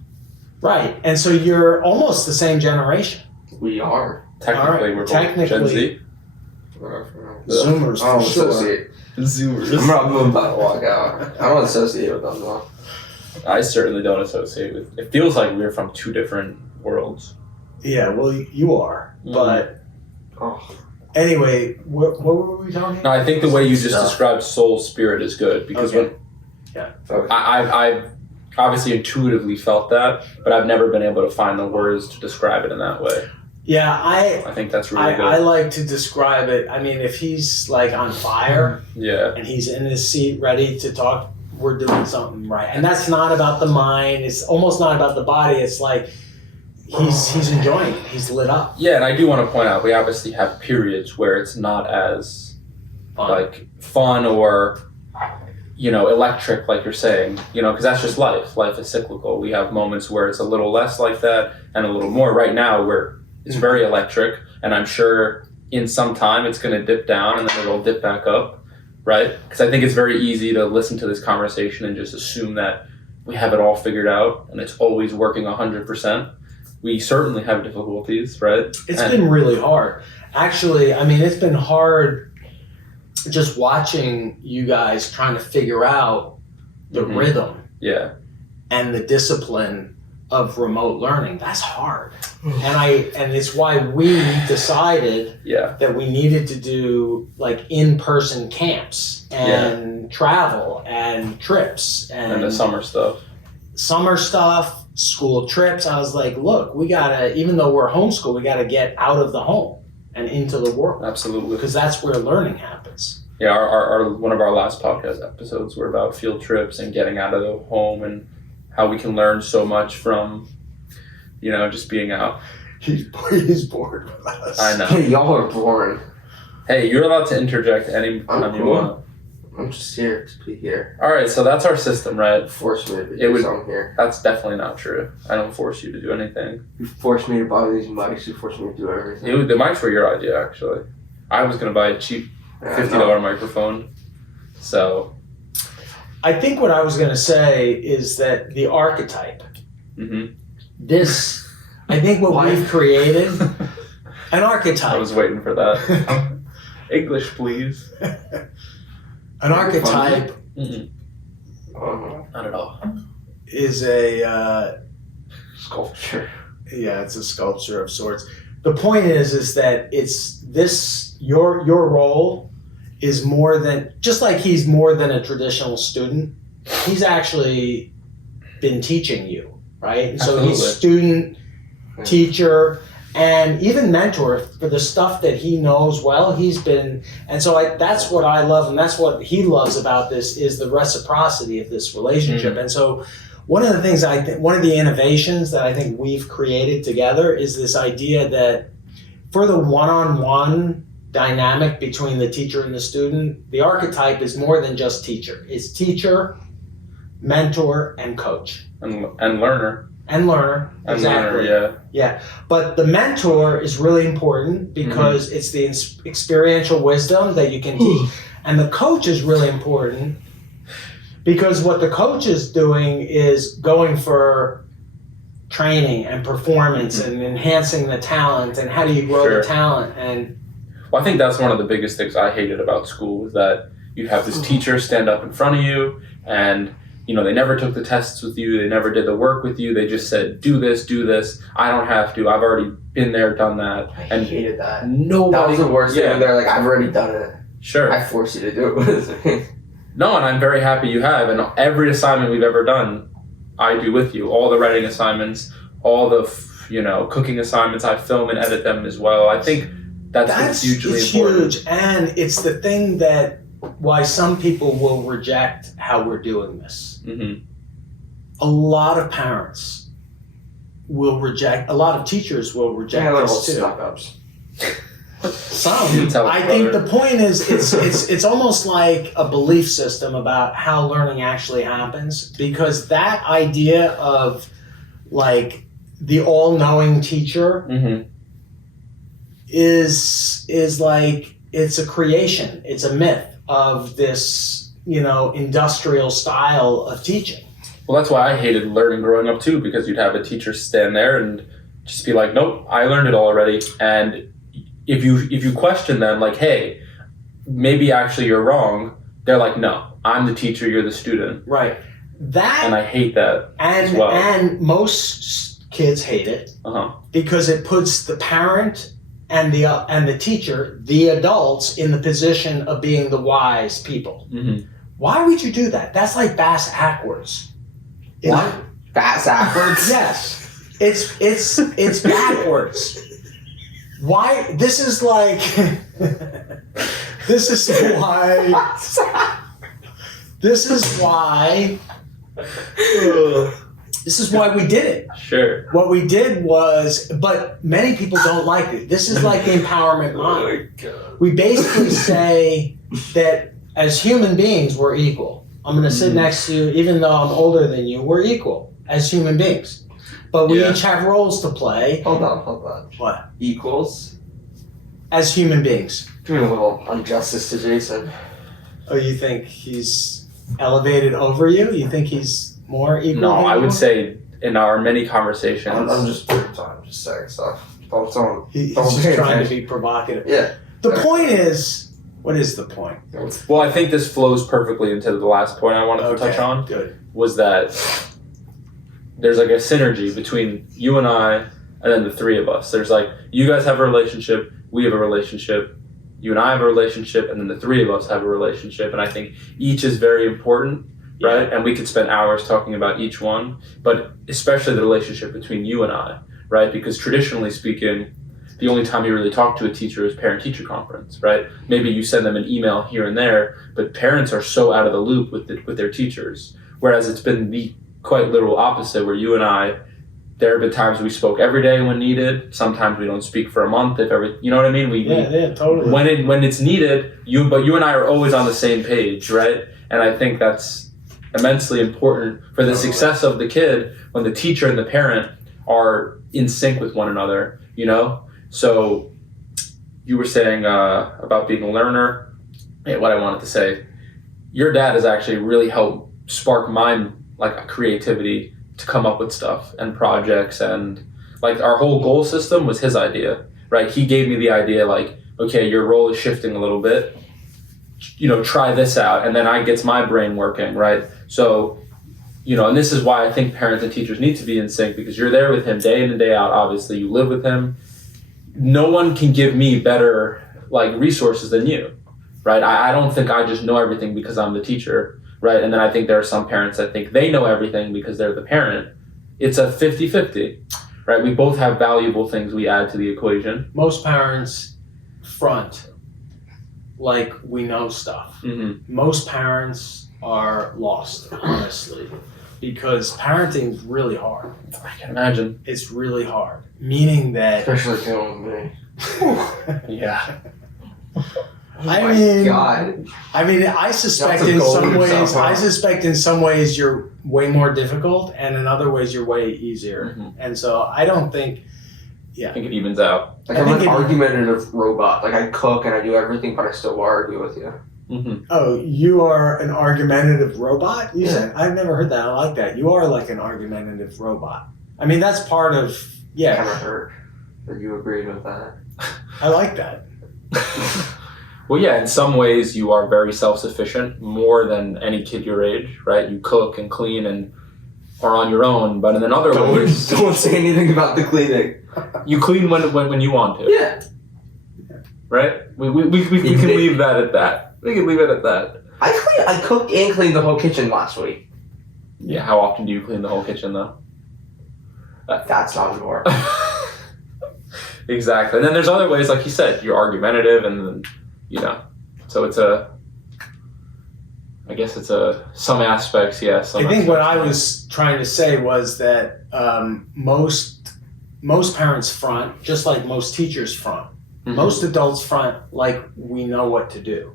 Right, and so you're almost the same generation. We are. Technically, All right, we're both Gen technically- Z. Whatever. Zoomers, I don't for sure. associate. Zoomers. I'm not moving by the walk out. I don't associate with them though. I certainly don't associate with. It feels like we're from two different worlds. Yeah, well, you are. Mhm. But Oh. anyway, what were we talking No, about? I think the way you just Stuff. described soul spirit is good because Okay. Okay. I've obviously intuitively felt that, but I've never been able to find the words to describe it in that way. Yeah, I think that's really good. I like to describe it. I mean, if he's like on fire Yeah. and he's in his seat ready to talk, we're doing something right. And that's not about the mind. It's almost not about the body. It's like he's enjoying it. He's lit up. Yeah, and I do want to point out we obviously have periods where it's not as like fun or electric, like you're saying, because that's just life. Life is cyclical. We have moments where it's a little less like that and a little more. Right now, where it's very electric, and I'm sure in some time it's going to dip down and then it'll dip back up, right? Because I think it's very easy to listen to this conversation and just assume that we have it all figured out and it's always working 100%. We certainly have difficulties, right? It's And- been really hard. Actually, I mean, it's been hard just watching you guys trying to figure out the Mhm. rhythm Yeah. and the discipline of remote learning. That's hard. And it's why we decided Yeah. that we needed to do like in-person camps and travel and trips And the summer stuff. summer stuff, school trips. I was like, look, we gotta, even though we're homeschool, we gotta get out of the home and into the world Absolutely. because that's where learning happens. Yeah, our one of our last podcast episodes were about field trips and getting out of the home and how we can learn so much from, just being out. He's bored with us. I know. Hey, y'all are boring. Hey, you're allowed to interject anytime I'm you cool. want. I'm just here to be here. All right, so that's our system, right? Force me to It do would- something here. That's definitely not true. I don't force you to do anything. You forced me to buy these mics. You forced me to do everything. The mics were your idea, actually. I was going to buy a cheap Yeah, $50 microphone. So, I think what I was gonna say is that the archetype, mhm. this, I think what Why? we've created, an I archetype. was waiting for that. English, please. An archetype Mm-mm. Not at all. is a Sculpture. it's a sculpture of sorts. The point is that it's this your role is more than just like he's more than a traditional student. He's actually been teaching you, right? And so he's student, teacher, and even mentor for the stuff that he knows well. He's been, and so that's what I love, and that's what he loves about this is the reciprocity of this relationship. And so one of the things one of the innovations that I think we've created together is this idea that for the one-on-one dynamic between the teacher and the student, the archetype is more than just teacher. It's teacher, mentor, and coach. And learner. and learner. And Exactly. learner, Yeah, but the mentor is really important because it's the experiential wisdom that you can teach. And the coach is really important because what the coach is doing is going for training and performance and enhancing the talent and how do you grow the talent. And well, I think that's one of the biggest things I hated about school is that you have this teacher stand up in front of you and they never took the tests with you. They never did the work with you. They just said, do this. I don't have to. I've already been there, done that. I hated that. Nobody. That was the worst thing when they're like, I've already done it. Sure. I force you to do it. No, and I'm very happy you have. And every assignment we've ever done, I do with you. All the writing assignments, all the, cooking assignments, I film and edit them as well. I think that's hugely important. Huge. And it's the thing that why some people will reject how we're doing this. Mm-hmm. A lot of parents will reject, a lot of teachers will reject this too. Stuck-ups. Some. I think the point is it's almost like a belief system about how learning actually happens, because that idea of like the all-knowing teacher is like it's a creation, it's a myth of this, industrial style of teaching. Well, that's why I hated learning growing up too, because you'd have a teacher stand there and just be like, nope, I learned it all already. And if you question them, like, hey, maybe actually you're wrong, they're like, no, I'm the teacher, you're the student. Right. And I hate that as well. And most kids hate it because it puts the parent and the teacher, the adults, in the position of being the wise people. Mm-hmm. Why would you do that? That's like bass backwards. What? Bass backwards? Yes. It's backwards. Why? This is like. This is why. This is why. This is why we did it. Sure. What we did was, but many people don't like it. This is like the empowerment mind. We basically say that as human beings, we're equal. I'm going to sit next to you, even though I'm older than you, we're equal as human beings. But we each have roles to play. Hold on. What? Equals? As human beings. Doing a little injustice to Jason. Oh, you think he's elevated over you? You think he's more equal? No, than I you? would say in our many conversations. I'm just saying stuff. He's just trying to be provocative. Yeah. The point is, what is the point? Well, I think this flows perfectly into the last point I wanted to touch on. Good. Was that there's like a synergy between you and I and then the three of us. There's like, you guys have a relationship, we have a relationship, you and I have a relationship, and then the three of us have a relationship. And I think each is very important, right? And we could spend hours talking about each one, but especially the relationship between you and I, right? Because traditionally speaking, the only time you really talk to a teacher is parent-teacher conference, right? Maybe you send them an email here and there, but parents are so out of the loop with their teachers. Whereas it's been the quite literal opposite, where you and I, there have been times we spoke every day when needed. Sometimes we don't speak for a month, you know what I mean? Yeah, totally. When it's needed, you and I are always on the same page, right? And I think that's immensely important for the success of the kid when the teacher and the parent are in sync with one another, So you were saying about being a learner. What I wanted to say, your dad has actually really helped spark my creativity to come up with stuff and projects, and like our whole goal system was his idea, right? He gave me the idea, like, okay, your role is shifting a little bit, try this out, and then I gets my brain working, right? So, and this is why I think parents and teachers need to be in sync, because you're there with him day in and day out. Obviously, you live with him. No one can give me better resources than you, right? I don't think I just know everything because I'm the teacher, right? And then I think there are some parents that think they know everything because they're the parent. It's a 50-50, right? We both have valuable things we add to the equation. Most parents front like we know stuff. Mm-hmm. Most parents are lost, honestly, because parenting is really hard. I can imagine. It's really hard, meaning that... Especially dealing with me. Yeah. God. I suspect That's a in goal some in ways, itself, huh? I suspect in some ways you're way more difficult, and in other ways you're way easier. Mhm. And so I don't think, I think it evens out. Like I I'm think an it- argumentative robot. Like I cook and I do everything, but I still will argue with you. Mm-hmm. oh, you are an argumentative robot, you Yeah. said? I've never heard that. I like that. You are like an argumentative robot. I mean, that's part of, Kind of hurt that you agreed with that. I like that. Well, yeah, in some ways you are very self-sufficient, more than any kid your age, right? You cook and clean and are on your own, but in other ways, Don't say anything about the cleaning. you clean when you want to, Yeah. right? We can leave that at that. We can leave it at that. I cooked and cleaned the whole kitchen last week. Yeah, how often do you clean the whole kitchen, though? That's not important. Exactly. And then there's other ways, like you said, you're argumentative, and then, so it's some aspects, yes. I think what I was trying to say was that most parents front, just like most teachers front. Most adults front like we know what to do.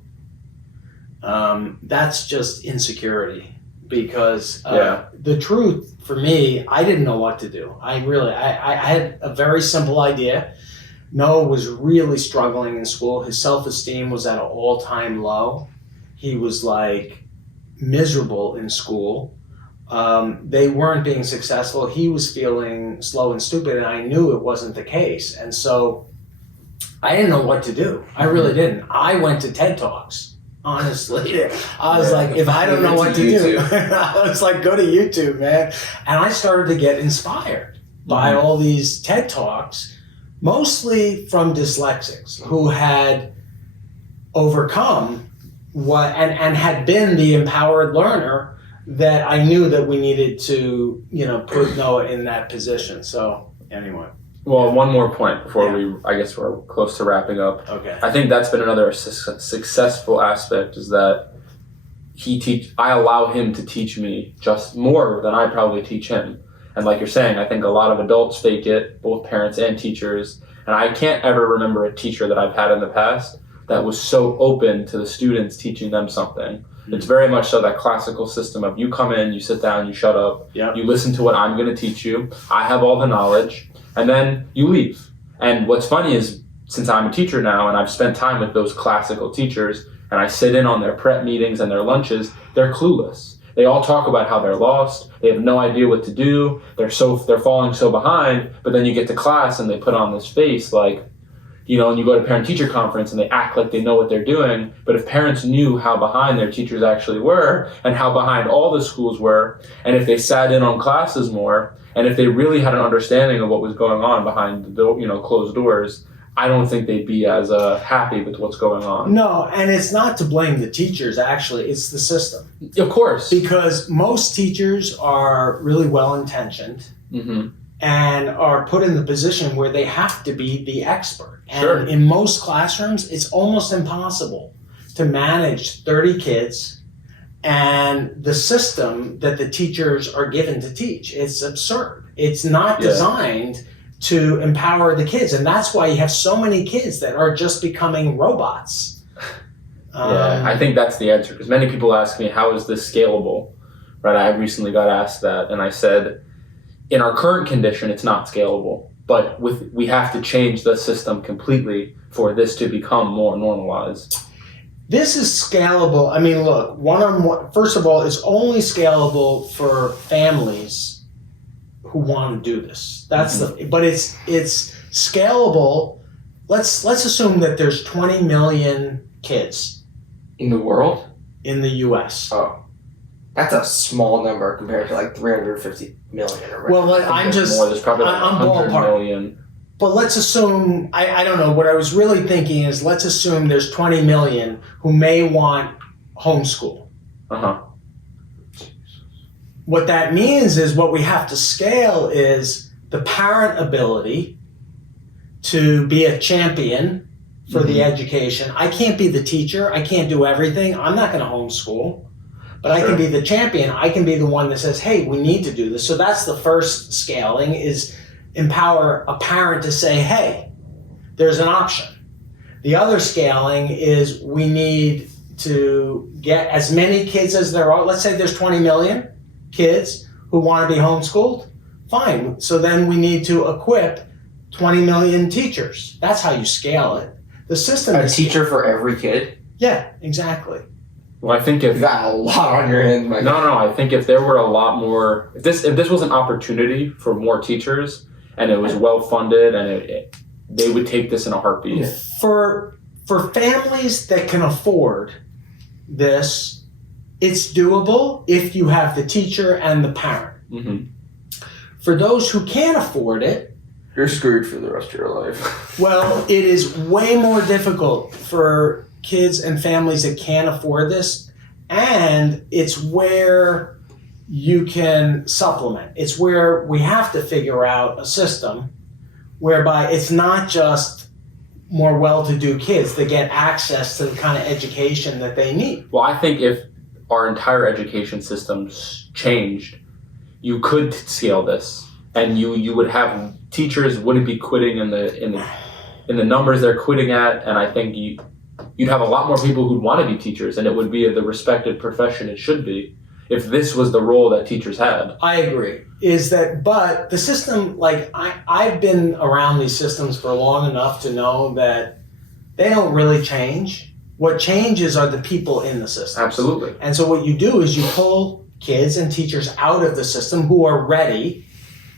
That's just insecurity, because the truth for me, I didn't know what to do. I had a very simple idea. Noah was really struggling in school. His self-esteem was at an all-time low. He was like miserable in school. They weren't being successful. He was feeling slow and stupid, and I knew it wasn't the case. And so I didn't know what to do. I really didn't. I went to TED Talks, honestly. I was like, if I don't know what to do, I was like, go to YouTube, man. And I started to get inspired by all these TED Talks, mostly from dyslexics who had overcome and had been the empowered learner that I knew that we needed to, put Noah in that position. So anyway. Well, one more point before I guess we're close to wrapping up. Okay. I think that's been another successful aspect, is that I allow him to teach me just more than I probably teach him. And like you're saying, I think a lot of adults fake it, both parents and teachers. And I can't ever remember a teacher that I've had in the past that was so open to the students teaching them something. It's very much so that classical system of you come in, you sit down, you shut up, you listen to what I'm going to teach you, I have all the knowledge, and then you leave. And what's funny is, since I'm a teacher now and I've spent time with those classical teachers and I sit in on their prep meetings and their lunches, they're clueless. They all talk about how they're lost, they have no idea what to do, they're falling so behind, but then you get to class and they put on this face like, and you go to parent-teacher conference and they act like they know what they're doing. But if parents knew how behind their teachers actually were and how behind all the schools were, and if they sat in on classes more, and if they really had an understanding of what was going on behind the closed doors, I don't think they'd be as happy with what's going on. No, and it's not to blame the teachers, actually. It's the system. Of course. Because most teachers are really well-intentioned and are put in the position where they have to be the expert. And in most classrooms, it's almost impossible to manage 30 kids and the system that the teachers are given to teach. It's absurd. It's not designed to empower the kids. And that's why you have so many kids that are just becoming robots. I think that's the answer. Because many people ask me, how is this scalable? Right? I recently got asked that, and I said, in our current condition, it's not scalable. But we have to change the system completely for this to become more normalized. This is scalable. I mean, look, first of all, it's only scalable for families who want to do this. But it's scalable. Let's assume that there's 20 million kids In the world? in the U.S. Oh. That's a small number compared to like 350 million or whatever. Well, I'm just, more. There's probably like I'm 100 ballpark. million. But let's assume, I don't know, what I was really thinking is let's assume there's 20 million who may want homeschool. What that means is what we have to scale is the parent ability to be a champion for the education. I can't be the teacher. I can't do everything. I'm not going to homeschool. But I can be the champion. I can be the one that says, hey, we need to do this. So that's the first scaling, is empower a parent to say, hey, there's an option. The other scaling is we need to get as many kids as there are. Let's say there's 20 million kids who want to be homeschooled. Fine. So then we need to equip 20 million teachers. That's how you scale it. The system A is teacher for every kid? Yeah, exactly. Well, I think if You got a lot on your hands, Mike. no, I think if there were a lot more, if this was an opportunity for more teachers and it was well funded and they would take this in a heartbeat. For families that can afford this, it's doable if you have the teacher and the parent. Mm-hmm. For those who can't afford it, You're screwed for the rest of your life. well, it is way more difficult for kids and families that can't afford this, and it's where you can supplement. It's where we have to figure out a system whereby it's not just more well-to-do kids that get access to the kind of education that they need. Well, I think if our entire education system changed, you could scale this, and you would have teachers wouldn't be quitting in the numbers they're quitting at, and I think you'd have a lot more people who'd want to be teachers, and it would be the respected profession it should be if this was the role that teachers had. I agree. But the system, like I've been around these systems for long enough to know that they don't really change. What changes are the people in the system. Absolutely. And so what you do is you pull kids and teachers out of the system who are ready.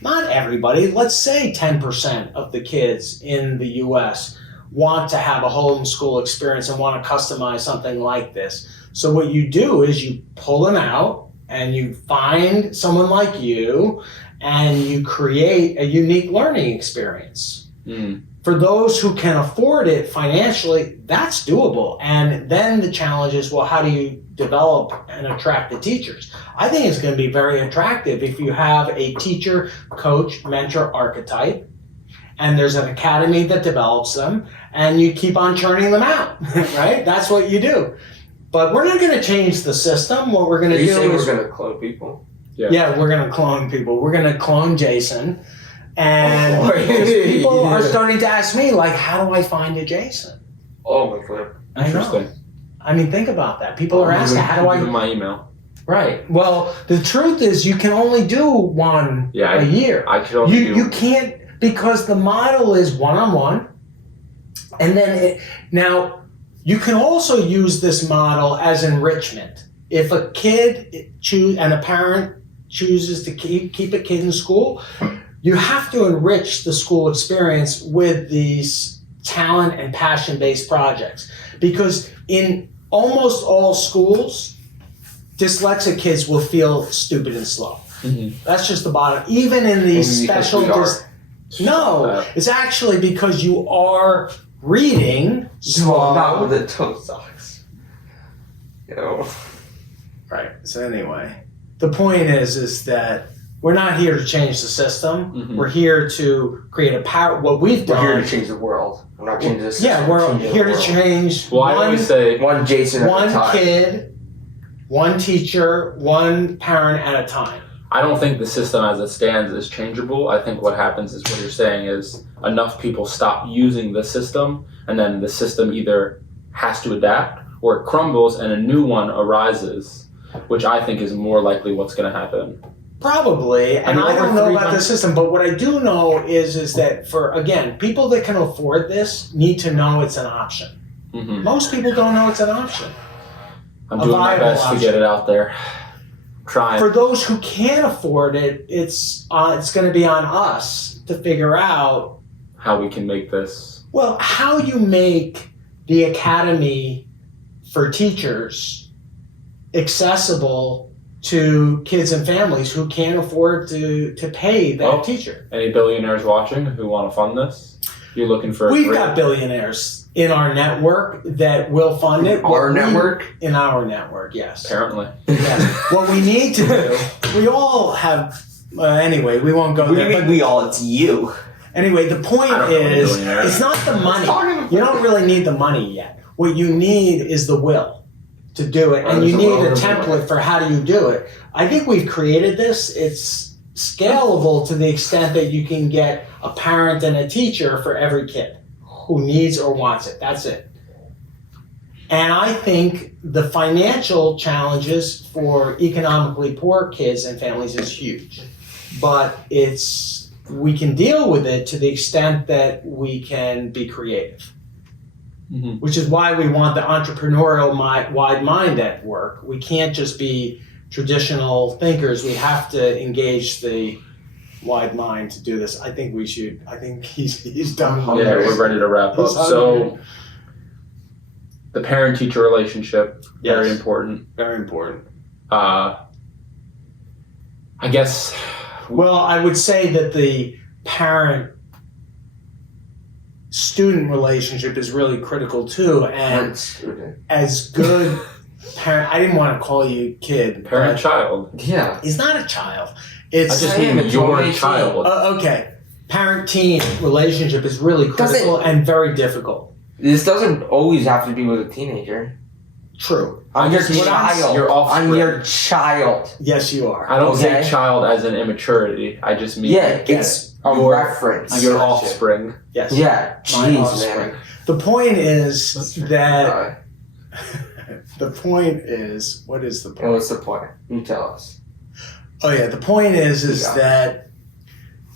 Not everybody, let's say 10% of the kids in the US want to have a homeschool experience and want to customize something like this. So what you do is you pull them out and you find someone like you and you create a unique learning experience. Mm. For those who can afford it financially, that's doable. And then the challenge is, well, how do you develop and attract the teachers? I think it's going to be very attractive if you have a teacher, coach, mentor archetype, and there's an academy that develops them, and you keep on churning them out, right? That's what you do. But we're not going to change the system. What we're going to Are you do saying is... we're going to clone people? Yeah, we're going to clone people. We're going to clone Jason. And people are starting to ask me, like, how do I find a Jason? Oh, my God. I know. Interesting. I mean, think about that. People are asking, how do Give them I... my email. Right. Well, the truth is you can only do one a year. I could only do... You can't, because the model is one-on-one. And then, now, you can also use this model as enrichment. If a kid and a parent chooses to keep a kid in school, you have to enrich the school experience with these talent and passion-based projects. Because in almost all schools, dyslexic kids will feel stupid and slow. Mm-hmm. That's just the bottom. Even in these special... No, it's actually because you are reading slow. Not with the toe socks. You know. Right. So anyway, the point is that we're not here to change the system. Mm-hmm. We're here to create a power. What we've done. We're here to change the world. We're not changing the system. Yeah, we're here to change. Well, I always say one Jason at a one time. kid, one teacher, one parent at a time. I don't think the system as it stands is changeable. I think what happens is what you're saying is enough people stop using the system, and then the system either has to adapt or it crumbles and a new one arises, which I think is more likely what's going to happen. Probably, and I don't know about the system, but what I do know is that for, again, people that can afford this need to know it's an option. Mm-hmm. Most people don't know it's an option. I'm doing my best to get it out there. Trying. For those who can't afford it, it's going to be on us to figure out how we can make this. Well, how you make the academy for teachers accessible to kids and families who can't afford to pay that teacher. Any billionaires watching who want to fund this? You're looking for... We've got billionaires in our network that will fund it. Our network? In our network, yes. Apparently. Yeah. What we need to do, we all have... anyway, we won't go there. But we all, it's you. Anyway, the point is, it's not the money. You don't really need the money yet. What you need is the will to do it. And you need a template for how do you do it. I think we've created this. It's scalable to the extent that you can get a parent and a teacher for every kid. who needs or wants it. That's it. And I think the financial challenges for economically poor kids and families is huge. But we can deal with it to the extent that we can be creative. Mm-hmm. Which is why we want the entrepreneurial wide mind at work. We can't just be traditional thinkers. We have to engage the wide mind to do this. I think he's done. Yeah, we're ready to wrap up. So, the parent-teacher relationship, very important. Very important. I guess. Well, I would say that the parent-student relationship is really critical too, and as good parent. I didn't want to call you kid. Parent-child. Yeah. He's not a child. I just mean your child. Okay. Parent-teen relationship is really critical and very difficult. This doesn't always have to be with a teenager. True. I'm your child. Your offspring. I'm your child. Yes, you are. I don't say child as an immaturity. I just mean it's a reference. Your offspring. Yes. Yeah. My Jeez, offspring. man. The point is that. The point is, what is the point? What's the point? You tell us. Oh yeah, the point is that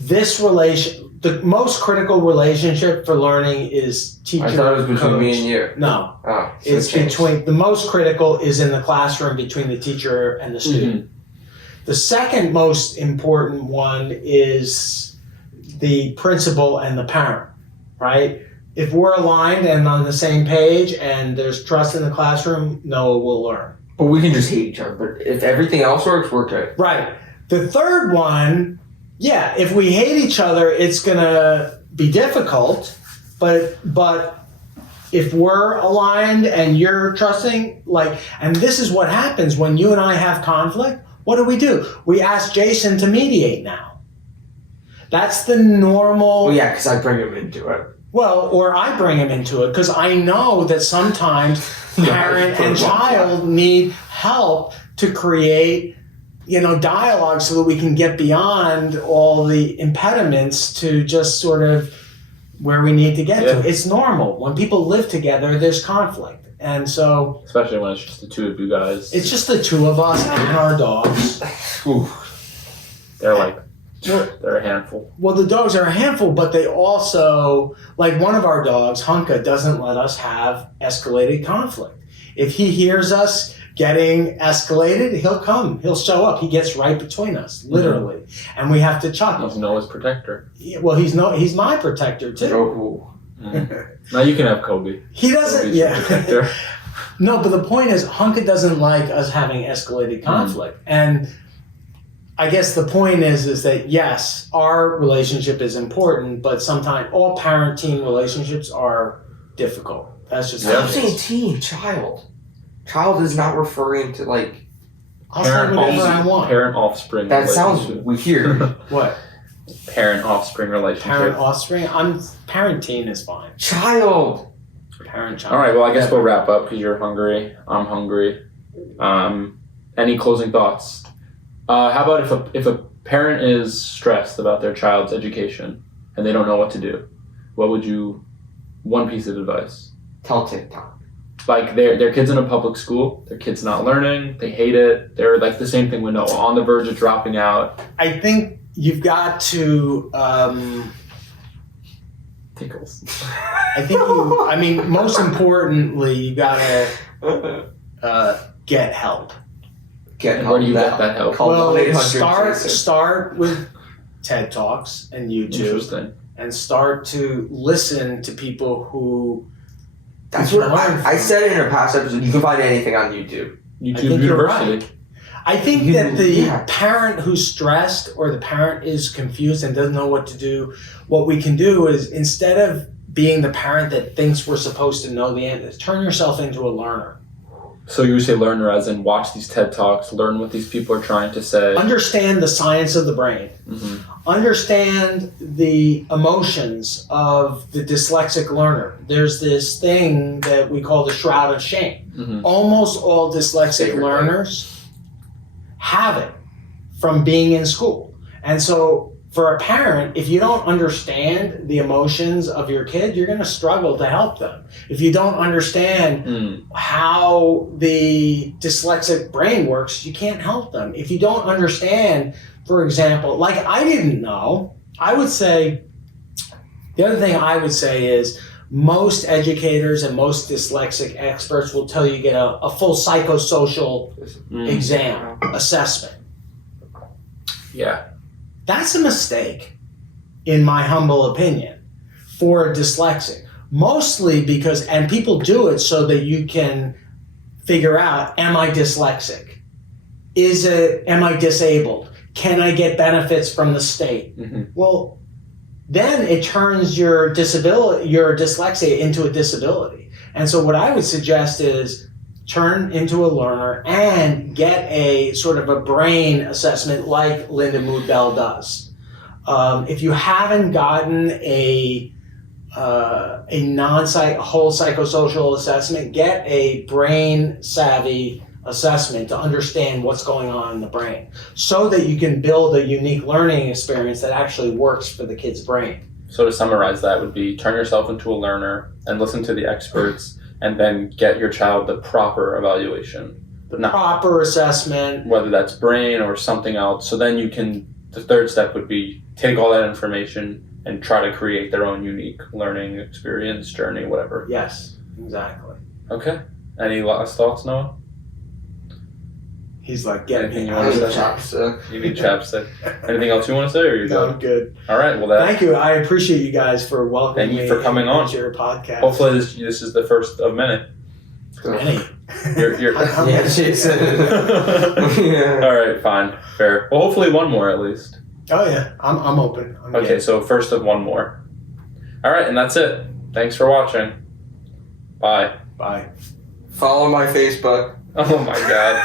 this the most critical relationship for learning is teacher. I thought it was between coach. me and you. No. Oh, so it's between, the most critical is in the classroom between the teacher and the student. Mm-hmm. The second most important one is the principal and the parent, right? If we're aligned and on the same page and there's trust in the classroom, Noah will learn. But we can just hate each other. But if everything else works, we're good. Right. The third one, yeah, if we hate each other, it's going to be difficult. But if we're aligned and you're trusting, and this is what happens when you and I have conflict, what do? We ask Jason to mediate now. That's the normal. Well, yeah, because I bring him into it. Well, or I bring him into it because I know that sometimes parent and child need help to create, dialogue so that we can get beyond all the impediments to just sort of where we need to get to. It's normal. When people live together, there's conflict. And so... Especially when it's just the two of you guys. It's just the two of us and our dogs. They're a handful. Well, the dogs are a handful, but they also, one of our dogs, Hunka, doesn't let us have escalated conflict. If he hears us getting escalated, he'll come. He'll show up. He gets right between us, literally. Mm-hmm. And we have to chuckle. He's Noah's protector. Well, he's my protector, too. Oh. Now you can have Kobe. He doesn't, protector. No, but the point is, Hunka doesn't like us having escalated conflict. And I guess the point is that yes, our relationship is important, but sometimes all parent-teen relationships are difficult. That's just I'm saying teen, child. Child is not referring to I'll say whatever I want. Parent-offspring. That sounds weird. What? Parent-offspring relationship. Parent-offspring. Parent-teen is fine. Child. Parent-child. All right. Well, I guess we'll wrap up because you're hungry. I'm hungry. Any closing thoughts? How about if a parent is stressed about their child's education and they don't know what to do, what would one piece of advice? Tell TikTok. Their kid's in a public school, their kid's not learning, they hate it, they're the same thing with Noah, on the verge of dropping out. I think you've got to... Tickles. I think most importantly, you gotta get help. Where do you get that help? Well, start with TED Talks and YouTube. Interesting. And start to listen to people who... That's what I said in a past episode. You can find anything on YouTube. YouTube University. Right. I think that the parent who's stressed or the parent is confused and doesn't know what to do, what we can do is, instead of being the parent that thinks we're supposed to know the answer, turn yourself into a learner. So you say learner as in watch these TED Talks, learn what these people are trying to say. Understand the science of the brain. Mm-hmm. Understand the emotions of the dyslexic learner. There's this thing that we call the shroud of shame. Mm-hmm. Almost all dyslexic learners have it from being in school. And so for a parent, if you don't understand the emotions of your kid, you're going to struggle to help them. If you don't understand how the dyslexic brain works, you can't help them. If you don't understand, for example, like I didn't know, I would say, the other thing I would say is most educators and most dyslexic experts will tell you get a full psychosocial exam, assessment. Yeah. That's a mistake, in my humble opinion, for dyslexic. Mostly because, and people do it so that you can figure out, am I dyslexic? Am I disabled? Can I get benefits from the state? Well, then it turns your dyslexia into a disability. And so what I would suggest is turn into a learner and get a sort of a brain assessment like Linda Mood-Bell does. If you haven't gotten a whole psychosocial assessment, get a brain savvy assessment to understand what's going on in the brain so that you can build a unique learning experience that actually works for the kid's brain. So to summarize, that would be turn yourself into a learner and listen to the experts and then get your child the proper evaluation. Proper assessment. Whether that's brain or something else. So then the third step would be take all that information and try to create their own unique learning experience, journey, whatever. Yes, exactly. Okay. Any last thoughts, Noah? He's like, get Anything me you out want of to the say? Chapstick. You need chapstick. Anything else you want to say, or you're No, good? I'm good. All right. Well, Thank you. I appreciate you guys for welcoming Thank you for coming on. to your podcast. Hopefully this is the first of many. Many. You're Yeah, she said it. Yeah. All right, fine, fair. Well, hopefully one more at least. Oh yeah, I'm open. I'm Okay, good. so first of one more. All right, and that's it. Thanks for watching. Bye. Bye. Follow my Facebook. Oh my God.